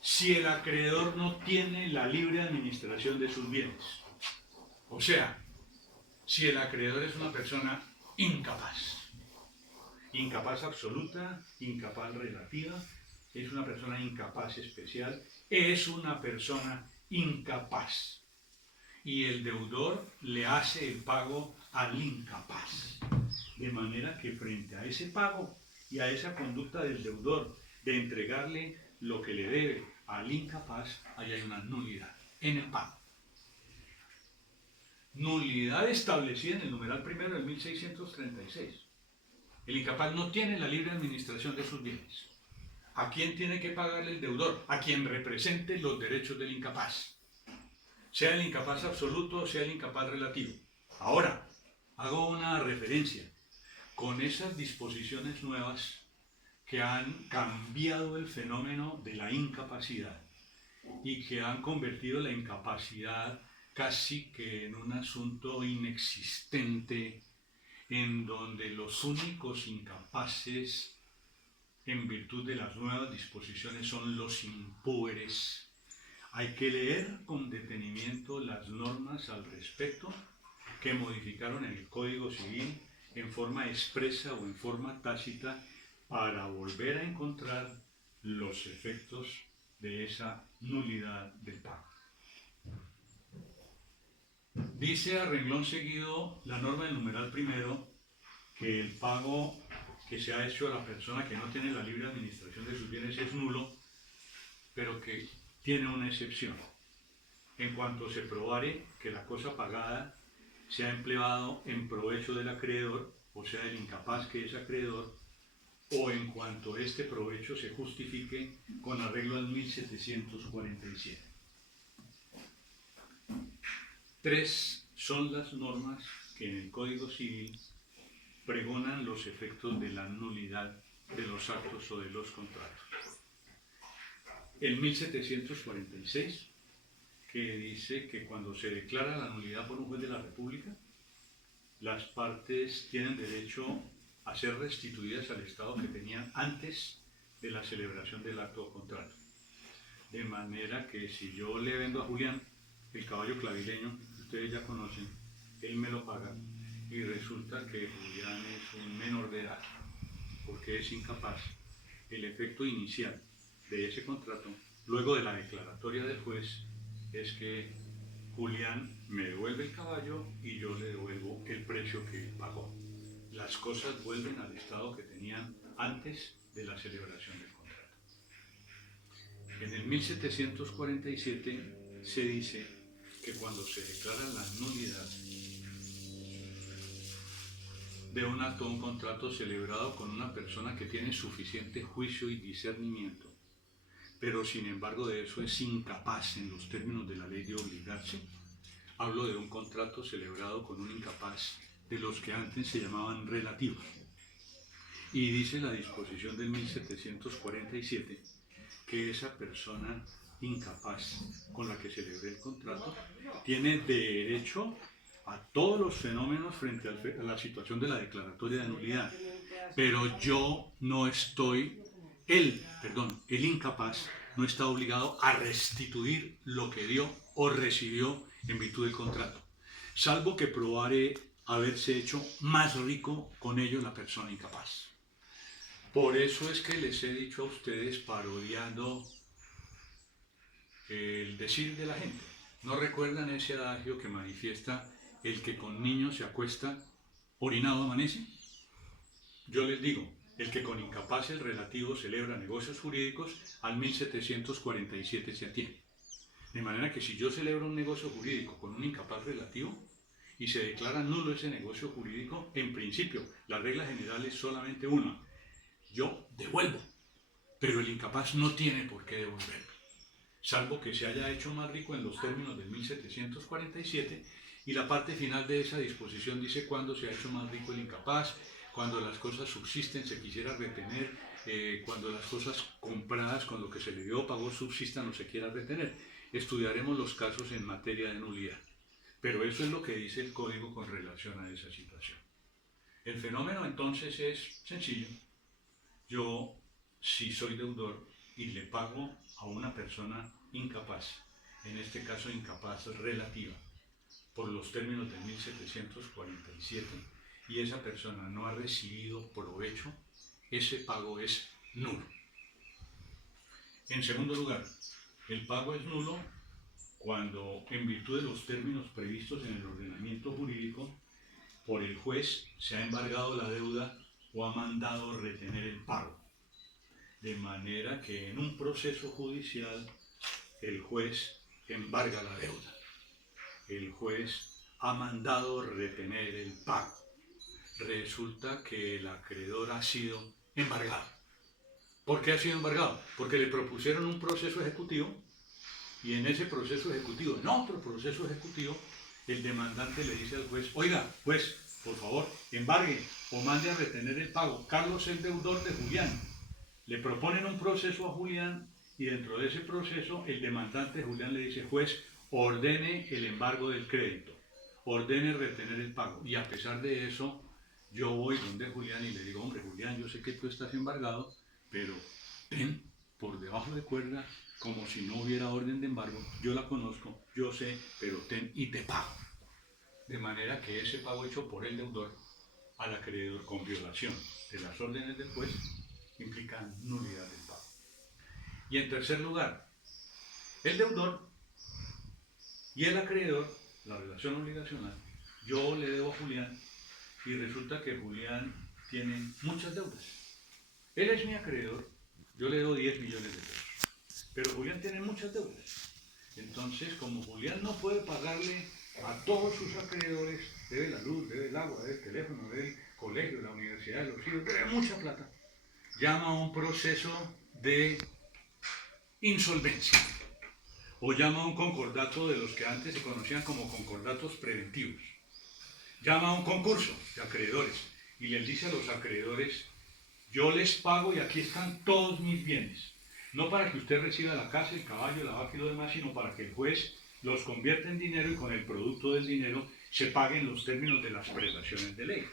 si el acreedor no tiene la libre administración de sus bienes. O sea, si el acreedor es una persona incapaz. Incapaz absoluta, incapaz relativa, es una persona incapaz especial, es una persona incapaz. Y el deudor le hace el pago al incapaz. De manera que frente a ese pago y a esa conducta del deudor de entregarle lo que le debe al incapaz, ahí hay una nulidad en el pago. Nulidad establecida en el numeral primero del 1636. El incapaz no tiene la libre administración de sus bienes. ¿A quién tiene que pagarle el deudor? A quien represente los derechos del incapaz. Sea el incapaz absoluto o sea el incapaz relativo. Ahora, hago una referencia. Con esas disposiciones nuevas que han cambiado el fenómeno de la incapacidad y que han convertido la incapacidad casi que en un asunto inexistente, en donde los únicos incapaces en virtud de las nuevas disposiciones son los impúberes. Hay que leer con detenimiento las normas al respecto que modificaron en el Código Civil en forma expresa o en forma tácita para volver a encontrar los efectos de esa nulidad del pago. Dice a renglón seguido la norma del numeral primero que el pago que se ha hecho a la persona que no tiene la libre administración de sus bienes es nulo, pero que tiene una excepción. En cuanto se probare que la cosa pagada se ha empleado en provecho del acreedor, o sea, el incapaz que es acreedor, o en cuanto este provecho se justifique con arreglo al 1747. Tres son las normas que en el Código Civil pregonan los efectos de la nulidad de los actos o de los contratos. El 1746, que dice que cuando se declara la nulidad por un juez de la República, las partes tienen derecho a ser restituidas al estado que tenían antes de la celebración del acto o contrato. De manera que si yo le vendo a Julián el caballo clavileño, que ustedes ya conocen, él me lo paga y resulta que Julián es un menor de edad, porque es incapaz. El efecto inicial de ese contrato, luego de la declaratoria del juez, es que Julián me devuelve el caballo y yo le devuelvo el precio que pagó. Las cosas vuelven al estado que tenían antes de la celebración del contrato. En el 1747 se dice que cuando se declara la nulidad de un acto o un contrato celebrado con una persona que tiene suficiente juicio y discernimiento, pero sin embargo de eso es incapaz en los términos de la ley de obligarse, hablo de un contrato celebrado con un incapaz de los que antes se llamaban relativos. Y dice la disposición del 1747 que esa persona incapaz con la que celebré el contrato tiene derecho a todos los fenómenos frente a la situación de la declaratoria de nulidad, pero yo no estoy, el incapaz no está obligado a restituir lo que dio o recibió en virtud del contrato, salvo que probare haberse hecho más rico con ello la persona incapaz. Por eso es que les he dicho a ustedes, parodiando el decir de la gente, ¿no recuerdan ese adagio que manifiesta el que con niños se acuesta, orinado amanece? Yo les digo, el que con incapaces relativos celebra negocios jurídicos, al 1747 se atiene. De manera que si yo celebro un negocio jurídico con un incapaz relativo y se declara nulo ese negocio jurídico, en principio la regla general es solamente una: yo devuelvo, pero el incapaz no tiene por qué devolverme, salvo que se haya hecho más rico en los términos del 1747, y la parte final de esa disposición dice cuándo se ha hecho más rico el incapaz, cuando las cosas subsisten, se quisiera retener, cuando las cosas compradas con lo que se le dio o pagó subsistan o se quiera retener. Estudiaremos los casos en materia de nulidad, pero eso es lo que dice el Código con relación a esa situación. El fenómeno entonces es sencillo. Yo, si soy deudor y le pago a una persona incapaz, en este caso incapaz relativa, por los términos de 1747, y esa persona no ha recibido provecho, ese pago es nulo. En segundo lugar, el pago es nulo cuando, en virtud de los términos previstos en el ordenamiento jurídico, por el juez se ha embargado la deuda o ha mandado retener el pago. De manera que en un proceso judicial el juez embarga la deuda. El juez ha mandado retener el pago. Resulta que el acreedor ha sido embargado. ¿Por qué ha sido embargado? Porque le propusieron un proceso ejecutivo y en ese proceso ejecutivo, en otro proceso ejecutivo, el demandante le dice al juez: oiga, juez, por favor, embargue o mande a retener el pago. Carlos es el deudor de Julián. Le proponen un proceso a Julián y dentro de ese proceso el demandante Julián le dice: juez, ordene el embargo del crédito, ordene retener el pago. Y a pesar de eso, yo voy donde Julián y le digo: hombre, Julián, yo sé que tú estás embargado, pero ten por debajo de cuerda, como si no hubiera orden de embargo. Yo la conozco, yo sé, pero ten y te pago. De manera que ese pago hecho por el deudor al acreedor con violación de las órdenes del juez implica nulidad del pago. Y en tercer lugar, el deudor y el acreedor, la relación obligacional. Yo le debo a Julián y resulta que Julián tiene muchas deudas. Él es mi acreedor, yo le debo 10 millones de pesos, pero Julián tiene muchas deudas. Entonces, como Julián no puede pagarle a todos sus acreedores, debe la luz, debe el agua, debe el teléfono, debe el colegio, la universidad, los hijos, debe mucha plata, llama a un proceso de insolvencia o llama a un concordato de los que antes se conocían como concordatos preventivos. Llama a un concurso de acreedores y les dice a los acreedores: yo les pago y aquí están todos mis bienes. No para que usted reciba la casa, el caballo, la vaca y lo demás, sino para que el juez los convierta en dinero y con el producto del dinero se paguen los términos de las prestaciones de ley.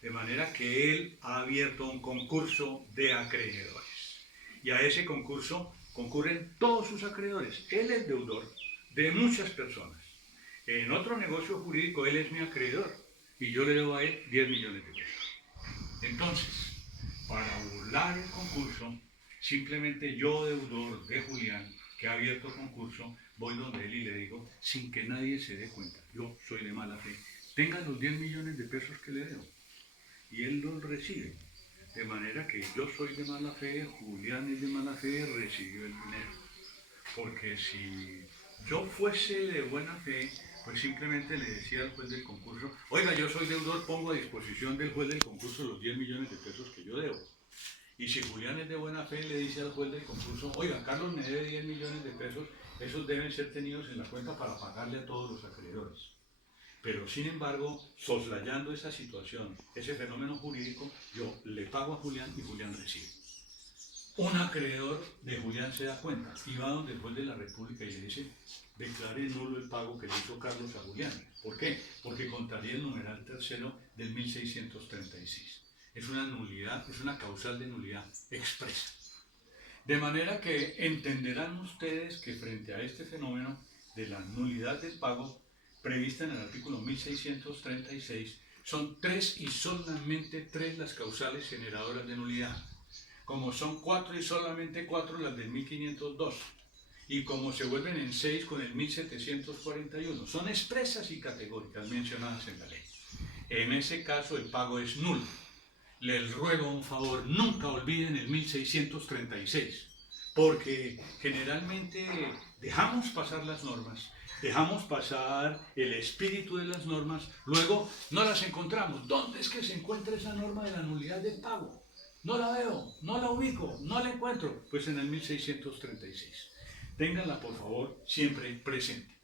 De manera que él ha abierto un concurso de acreedores. Y a ese concurso concurren todos sus acreedores. Él es deudor de muchas personas. En otro negocio jurídico él es mi acreedor y yo le debo a él 10 millones de pesos. Entonces, para burlar el concurso, simplemente yo, deudor de Julián, que ha abierto concurso, voy donde él y le digo, sin que nadie se dé cuenta, yo soy de mala fe, tenga los 10 millones de pesos que le debo. Y él los recibe. De manera que yo soy de mala fe, Julián es de mala fe, recibió el dinero. Porque si yo fuese de buena fe, pues simplemente le decía al juez del concurso: oiga, yo soy deudor, pongo a disposición del juez del concurso los 10 millones de pesos que yo debo. Y si Julián es de buena fe, le dice al juez del concurso: oiga, Carlos me debe 10 millones de pesos, esos deben ser tenidos en la cuenta para pagarle a todos los acreedores. Pero sin embargo, soslayando esa situación, ese fenómeno jurídico, yo le pago a Julián y Julián recibe. Un acreedor de Julián se da cuenta y va donde el juez de la República y le dice: declare nulo el pago que le hizo Carlos a Julián. ¿Por qué? Porque contraría el numeral tercero del 1636. Es una nulidad, es una causal de nulidad expresa. De manera que entenderán ustedes que frente a este fenómeno de la nulidad del pago, prevista en el artículo 1636, son 3 y solamente 3 las causales generadoras de nulidad. Como son 4 y solamente 4 las del 1502, y como se vuelven en 6 con el 1741, son expresas y categóricas mencionadas en la ley. En ese caso el pago es nulo. Les ruego un favor, nunca olviden el 1636, porque generalmente dejamos pasar las normas, dejamos pasar el espíritu de las normas, luego no las encontramos. ¿Dónde es que se encuentra esa norma de la nulidad del pago? No la veo, no la ubico, no la encuentro. Pues en el 1636. Ténganla por favor siempre presente.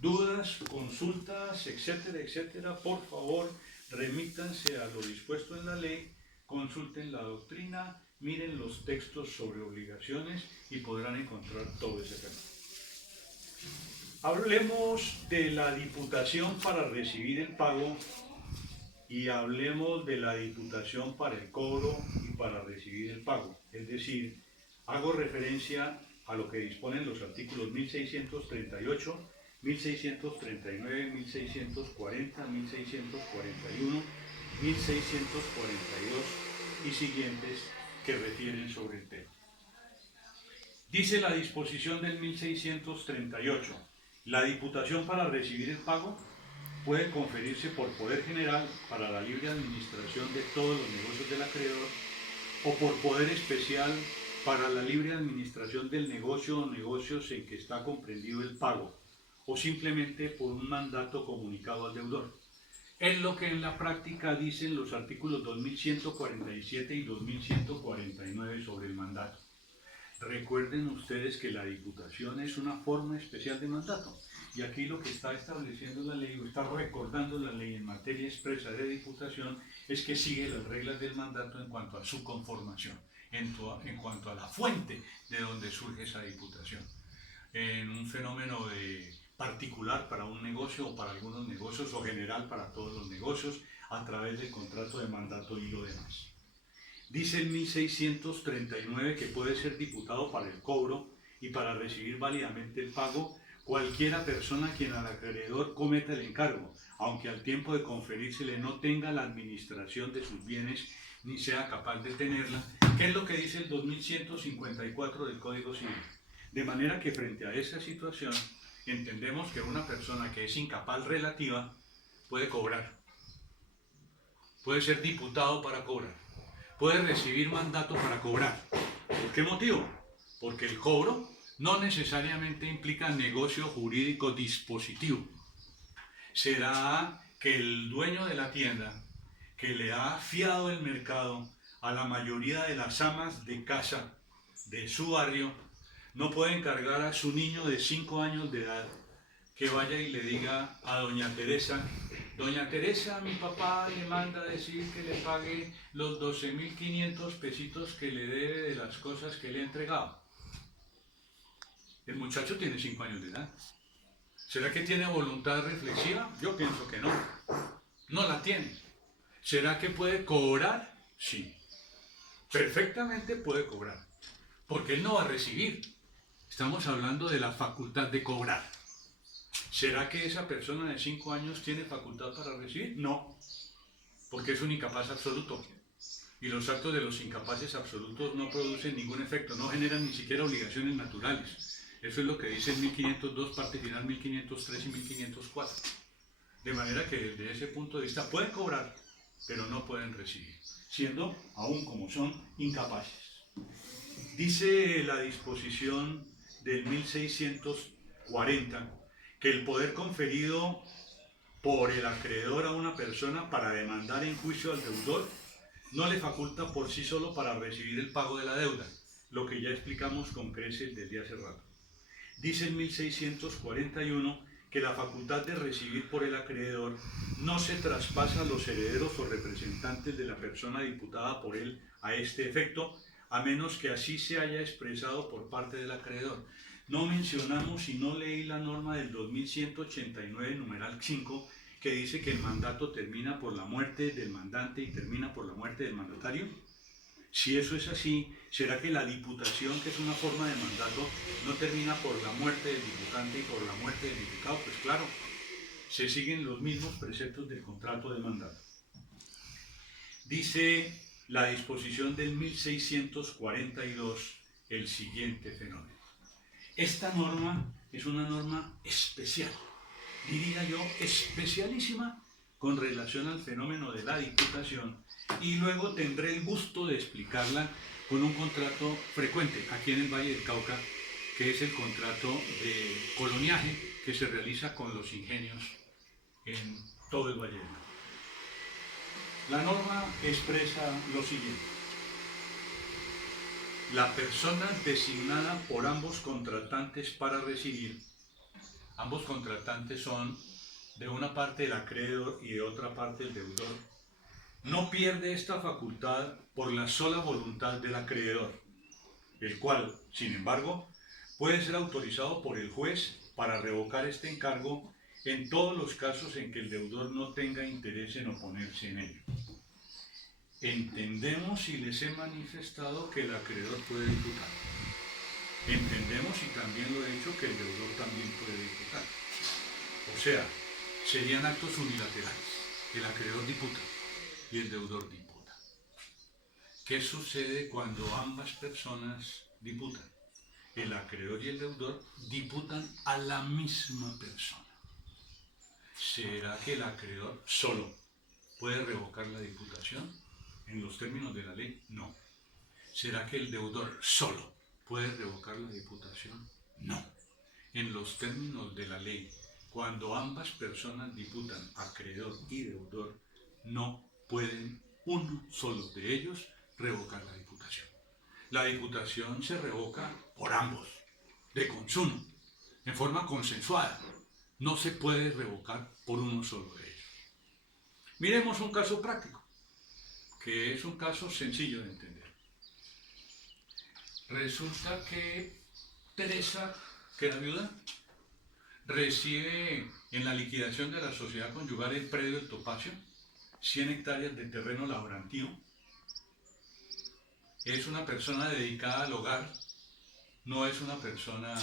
Dudas, consultas, etcétera, etcétera, por favor remítanse a lo dispuesto en la ley, consulten la doctrina, miren los textos sobre obligaciones y podrán encontrar todo ese tema. Hablemos de la diputación para recibir el pago y hablemos de la diputación para el cobro y para recibir el pago. Es decir, hago referencia a lo que disponen los artículos 1638, 1639, 1640, 1641, 1642 y siguientes que refieren sobre el tema. Dice la disposición del 1638, la diputación para recibir el pago puede conferirse por poder general para la libre administración de todos los negocios del acreedor o por poder especial para la libre administración del negocio o negocios en que está comprendido el pago, o simplemente por un mandato comunicado al deudor. Es lo que en la práctica dicen los artículos 2147 y 2149 sobre el mandato. Recuerden ustedes que la diputación es una forma especial de mandato, y aquí lo que está estableciendo la ley, o está recordando la ley en materia expresa de diputación, es que sigue las reglas del mandato en cuanto a su conformación, en cuanto a la fuente de donde surge esa diputación. En un fenómeno particular para un negocio o para algunos negocios, o general para todos los negocios, a través del contrato de mandato y lo demás. Dice el 1639 que puede ser diputado para el cobro y para recibir válidamente el pago cualquiera persona quien al acreedor cometa el encargo, aunque al tiempo de conferírsele no tenga la administración de sus bienes ni sea capaz de tenerla, ¿Qué es lo que dice el 2154 del Código Civil? De manera que frente a esa situación entendemos que una persona que es incapaz relativa puede cobrar, puede ser diputado para cobrar, puede recibir mandato para cobrar. ¿Por qué motivo? Porque el cobro no necesariamente implica negocio jurídico dispositivo. Será que el dueño de la tienda, que le ha fiado el mercado a la mayoría de las amas de casa de su barrio, no puede encargar a su niño de 5 años de edad que vaya y le diga a doña Teresa: doña Teresa, mi papá le manda a decir que le pague los 12.500 pesitos que le debe de las cosas que le ha entregado. El muchacho tiene 5 años de edad. ¿Será que tiene voluntad reflexiva? Yo pienso que no. No la tiene. ¿Será que puede cobrar? Sí. Perfectamente puede cobrar. Porque él no va a recibir. Estamos hablando de la facultad de cobrar. ¿Será que esa persona de 5 años tiene facultad para recibir? No. Porque es un incapaz absoluto. Y los actos de los incapaces absolutos no producen ningún efecto, no generan ni siquiera obligaciones naturales. Eso es lo que dice el 1502, parte final 1503 y 1504. De manera que desde ese punto de vista pueden cobrar, pero no pueden recibir, siendo, aún como son, incapaces. Dice la disposición del 1640 que el poder conferido por el acreedor a una persona para demandar en juicio al deudor no le faculta por sí solo para recibir el pago de la deuda, lo que ya explicamos con creces desde hace rato. Dice el 1641 que la facultad de recibir por el acreedor no se traspasa a los herederos o representantes de la persona diputada por él a este efecto, a menos que así se haya expresado por parte del acreedor. No mencionamos y no leí la norma del 2189, numeral 5, que dice que el mandato termina por la muerte del mandante y termina por la muerte del mandatario. Si eso es así, ¿será que la diputación, que es una forma de mandato, no termina por la muerte del diputante y por la muerte del diputado? Pues claro, se siguen los mismos preceptos del contrato de mandato. Dice la disposición del 1642 el siguiente fenómeno. Esta norma es una norma especial, diría yo, especialísima con relación al fenómeno de la diputación, y luego tendré el gusto de explicarla con un contrato frecuente aquí en el Valle del Cauca, que es el contrato de coloniaje que se realiza con los ingenios en todo el Valle del Cauca. La norma expresa lo siguiente: la persona designada por ambos contratantes para recibir, ambos contratantes son de una parte el acreedor y de otra parte el deudor, no pierde esta facultad por la sola voluntad del acreedor, el cual, sin embargo, puede ser autorizado por el juez para revocar este encargo en todos los casos en que el deudor no tenga interés en oponerse en ello. Entendemos y les he manifestado que el acreedor puede diputar. Entendemos, y también lo he dicho, que el deudor también puede diputar. O sea, serían actos unilaterales. El acreedor diputa y el deudor diputa. ¿Qué sucede cuando ambas personas diputan? El acreedor y el deudor diputan a la misma persona. ¿Será que el acreedor solo puede revocar la diputación en los términos de la ley? No. ¿Será que el deudor solo puede revocar la diputación? No. En los términos de la ley, cuando ambas personas diputan, acreedor y deudor, no pueden uno solo de ellos revocar la diputación. La diputación se revoca por ambos, de consumo, en forma consensuada. No se puede revocar por uno solo de ellos. Miremos un caso práctico, que es un caso sencillo de entender. Resulta que Teresa, que era viuda, recibe en la liquidación de la sociedad conyugal el predio del Topacio, 100 hectáreas de terreno laborantino. Es una persona dedicada al hogar, no es una persona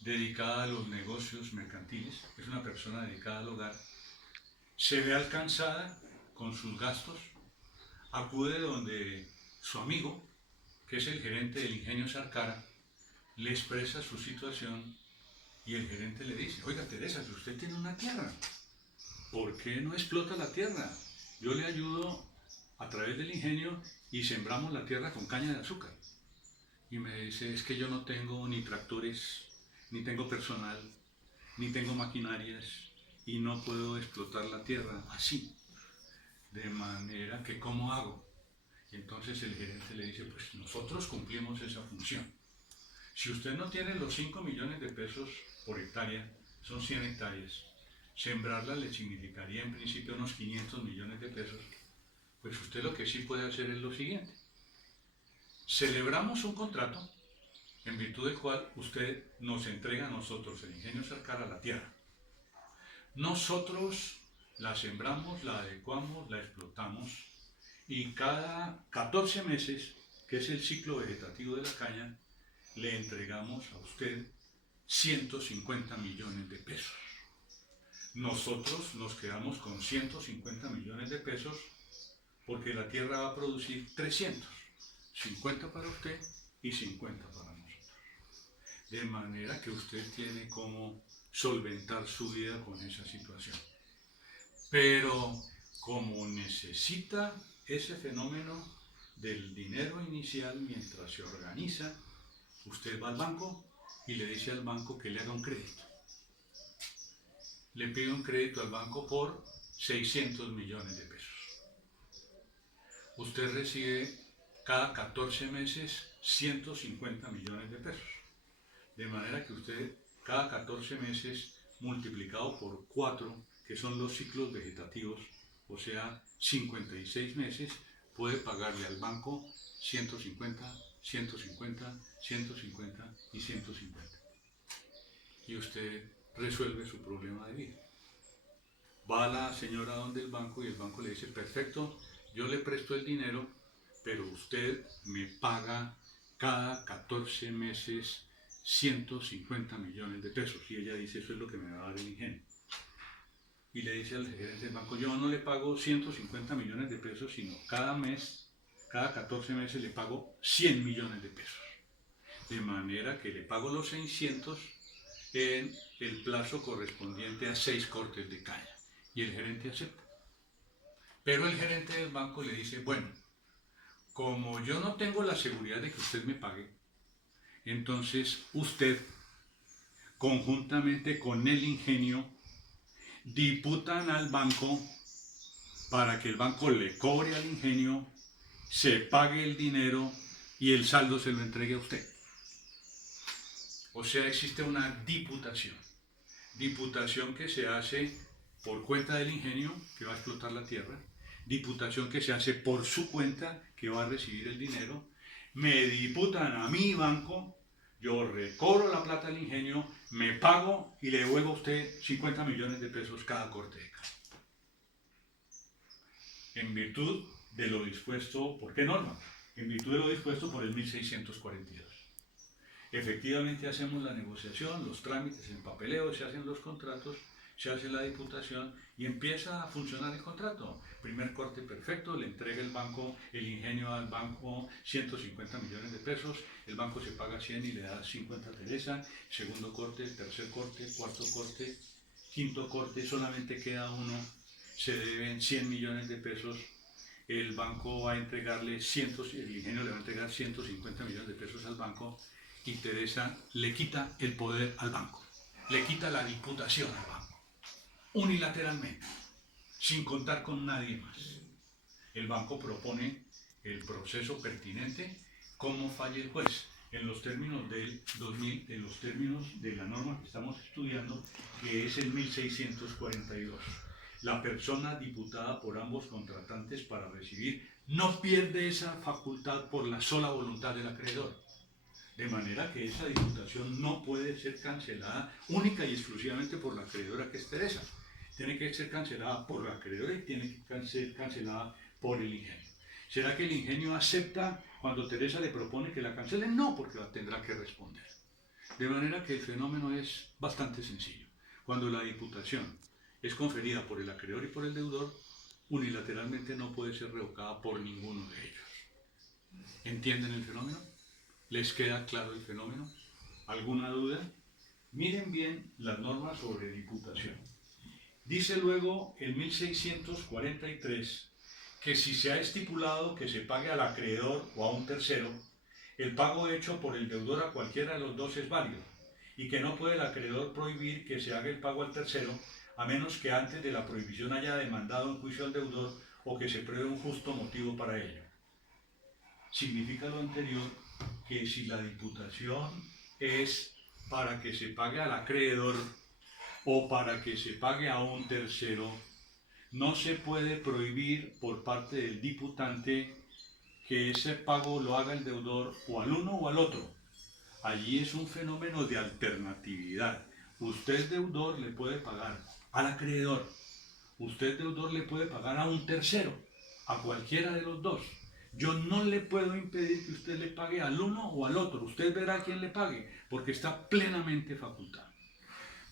dedicada a los negocios mercantiles, es una persona dedicada al hogar. Se ve alcanzada con sus gastos, acude donde su amigo, que es el gerente del Ingenio Sarcara, le expresa su situación y el gerente le dice, oiga Teresa, si usted tiene una tierra, ¿por qué no explota la tierra? Yo le ayudo a través del ingenio y sembramos la tierra con caña de azúcar. Y me dice, es que yo no tengo ni tractores, ni tengo personal, ni tengo maquinarias y no puedo explotar la tierra así. De manera que, ¿cómo hago? Y entonces el gerente le dice, pues nosotros cumplimos esa función. Si usted no tiene los 5 millones de pesos por hectárea, son 100 hectáreas, sembrarla le significaría en principio unos 500 millones de pesos, pues usted lo que sí puede hacer es lo siguiente. Celebramos un contrato en virtud del cual usted nos entrega a nosotros, el Ingenio Sarcara, la tierra. Nosotros la sembramos, la adecuamos, la explotamos y cada 14 meses, que es el ciclo vegetativo de la caña, le entregamos a usted 150 millones de pesos. Nosotros nos quedamos con 150 millones de pesos porque la tierra va a producir 300, 50 para usted y 50 para nosotros. De manera que usted tiene como solventar su vida con esa situación. Pero como necesita ese fenómeno del dinero inicial mientras se organiza, usted va al banco y le dice al banco que le haga un crédito. Le pide un crédito al banco por 600 millones de pesos. Usted recibe cada 14 meses 150 millones de pesos. De manera que usted cada 14 meses multiplicado por 4, que son los ciclos vegetativos, o sea, 56 meses, puede pagarle al banco 150, 150, 150 y 150. Y usted resuelve su problema de vida. Va la señora donde el banco y el banco le dice, perfecto, yo le presto el dinero, pero usted me paga cada 14 meses 150 millones de pesos. Y ella dice, eso es lo que me va a dar el ingenio. Y le dice al gerente del banco, yo no le pago 150 millones de pesos, sino cada mes, cada 14 meses le pago 100 millones de pesos. De manera que le pago los 600 en el plazo correspondiente a 6 cortes de caña. Y el gerente acepta. Pero el gerente del banco le dice, bueno, como yo no tengo la seguridad de que usted me pague, entonces usted, conjuntamente con el ingenio, diputan al banco para que el banco le cobre al ingenio, se pague el dinero y el saldo se lo entregue a usted. O sea, existe una diputación. Diputación que se hace por cuenta del ingenio, que va a explotar la tierra. Diputación que se hace por su cuenta, que va a recibir el dinero. Me diputan a mi banco, yo recobro la plata al ingenio, me pago y le devuelvo a usted 50 millones de pesos cada corte de caña. En virtud de lo dispuesto, ¿por qué norma? En virtud de lo dispuesto por el 1642. Efectivamente hacemos la negociación, los trámites, el papeleo, se hacen los contratos, se hace la diputación y empieza a funcionar el contrato. Primer corte perfecto, le entrega el banco, el ingenio al banco 150 millones de pesos, el banco se paga 100 y le da 50 a Teresa, segundo corte, tercer corte, cuarto corte, quinto corte, solamente queda uno, se deben 100 millones de pesos, el banco va a entregarle el ingenio le va a entregar 150 millones de pesos al banco y Teresa le quita el poder al banco, le quita la diputación al banco, unilateralmente, sin contar con nadie más. El banco propone el proceso pertinente, cómo falla el juez, en los términos del 2000, en los términos de la norma que estamos estudiando, que es el 1642. La persona diputada por ambos contratantes para recibir no pierde esa facultad por la sola voluntad del acreedor. De manera que esa diputación no puede ser cancelada única y exclusivamente por la acreedora que es Teresa. Tiene que ser cancelada por la acreedora y tiene que ser cancelada por el ingenio. ¿Será que el ingenio acepta cuando Teresa le propone que la cancele? No, porque la tendrá que responder. De manera que el fenómeno es bastante sencillo. Cuando la diputación es conferida por el acreedor y por el deudor, unilateralmente no puede ser revocada por ninguno de ellos. ¿Entienden el fenómeno? ¿Les queda claro el fenómeno? ¿Alguna duda? Miren bien las normas sobre diputación. Dice luego el 1643 que si se ha estipulado que se pague al acreedor o a un tercero, el pago hecho por el deudor a cualquiera de los dos es válido, y que no puede el acreedor prohibir que se haga el pago al tercero, a menos que antes de la prohibición haya demandado en juicio al deudor o que se pruebe un justo motivo para ello. Significa lo anterior que si la diputación es para que se pague al acreedor o para que se pague a un tercero, no se puede prohibir por parte del diputante que ese pago lo haga el deudor o al uno o al otro. Allí es un fenómeno de alternatividad. Usted deudor le puede pagar al acreedor, usted deudor le puede pagar a un tercero, a cualquiera de los dos. Yo no le puedo impedir que usted le pague al uno o al otro. Usted verá a quién le pague, porque está plenamente facultado.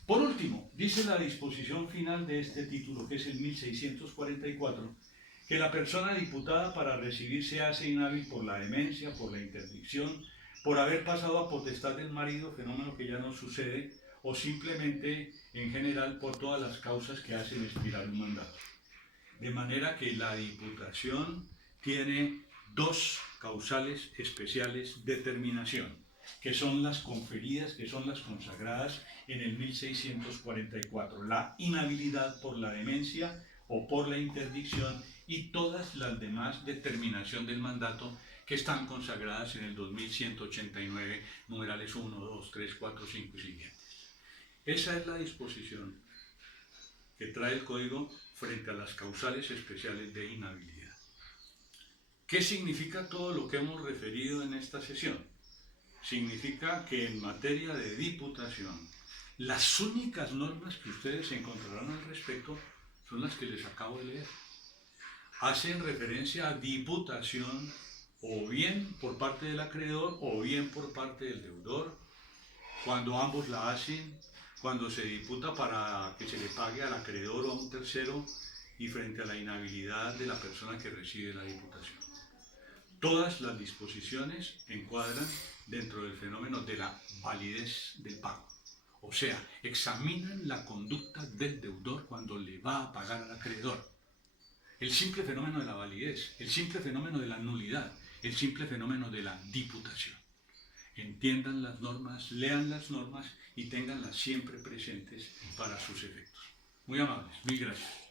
Por último, dice la disposición final de este título, que es el 1644, que la persona diputada para recibir se hace inhábil por la demencia, por la interdicción, por haber pasado a potestad del marido, fenómeno que ya no sucede, o simplemente, en general, por todas las causas que hacen expirar un mandato. De manera que la diputación tiene dos causales especiales de terminación, que son las conferidas, que son las consagradas en el 1644, la inhabilidad por la demencia o por la interdicción y todas las demás de terminación del mandato que están consagradas en el 2189, numerales 1, 2, 3, 4, 5 y siguientes. Esa es la disposición que trae el Código frente a las causales especiales de inhabilidad. ¿Qué significa todo lo que hemos referido en esta sesión? Significa que en materia de diputación, las únicas normas que ustedes encontrarán al respecto son las que les acabo de leer. Hacen referencia a diputación o bien por parte del acreedor o bien por parte del deudor, cuando ambos la hacen, cuando se diputa para que se le pague al acreedor o a un tercero y frente a la inhabilidad de la persona que recibe la diputación. Todas las disposiciones encuadran dentro del fenómeno de la validez del pago. O sea, examinan la conducta del deudor cuando le va a pagar al acreedor. El simple fenómeno de la validez, el simple fenómeno de la nulidad, el simple fenómeno de la diputación. Entiendan las normas, lean las normas y ténganlas siempre presentes para sus efectos. Muy amables, mil gracias.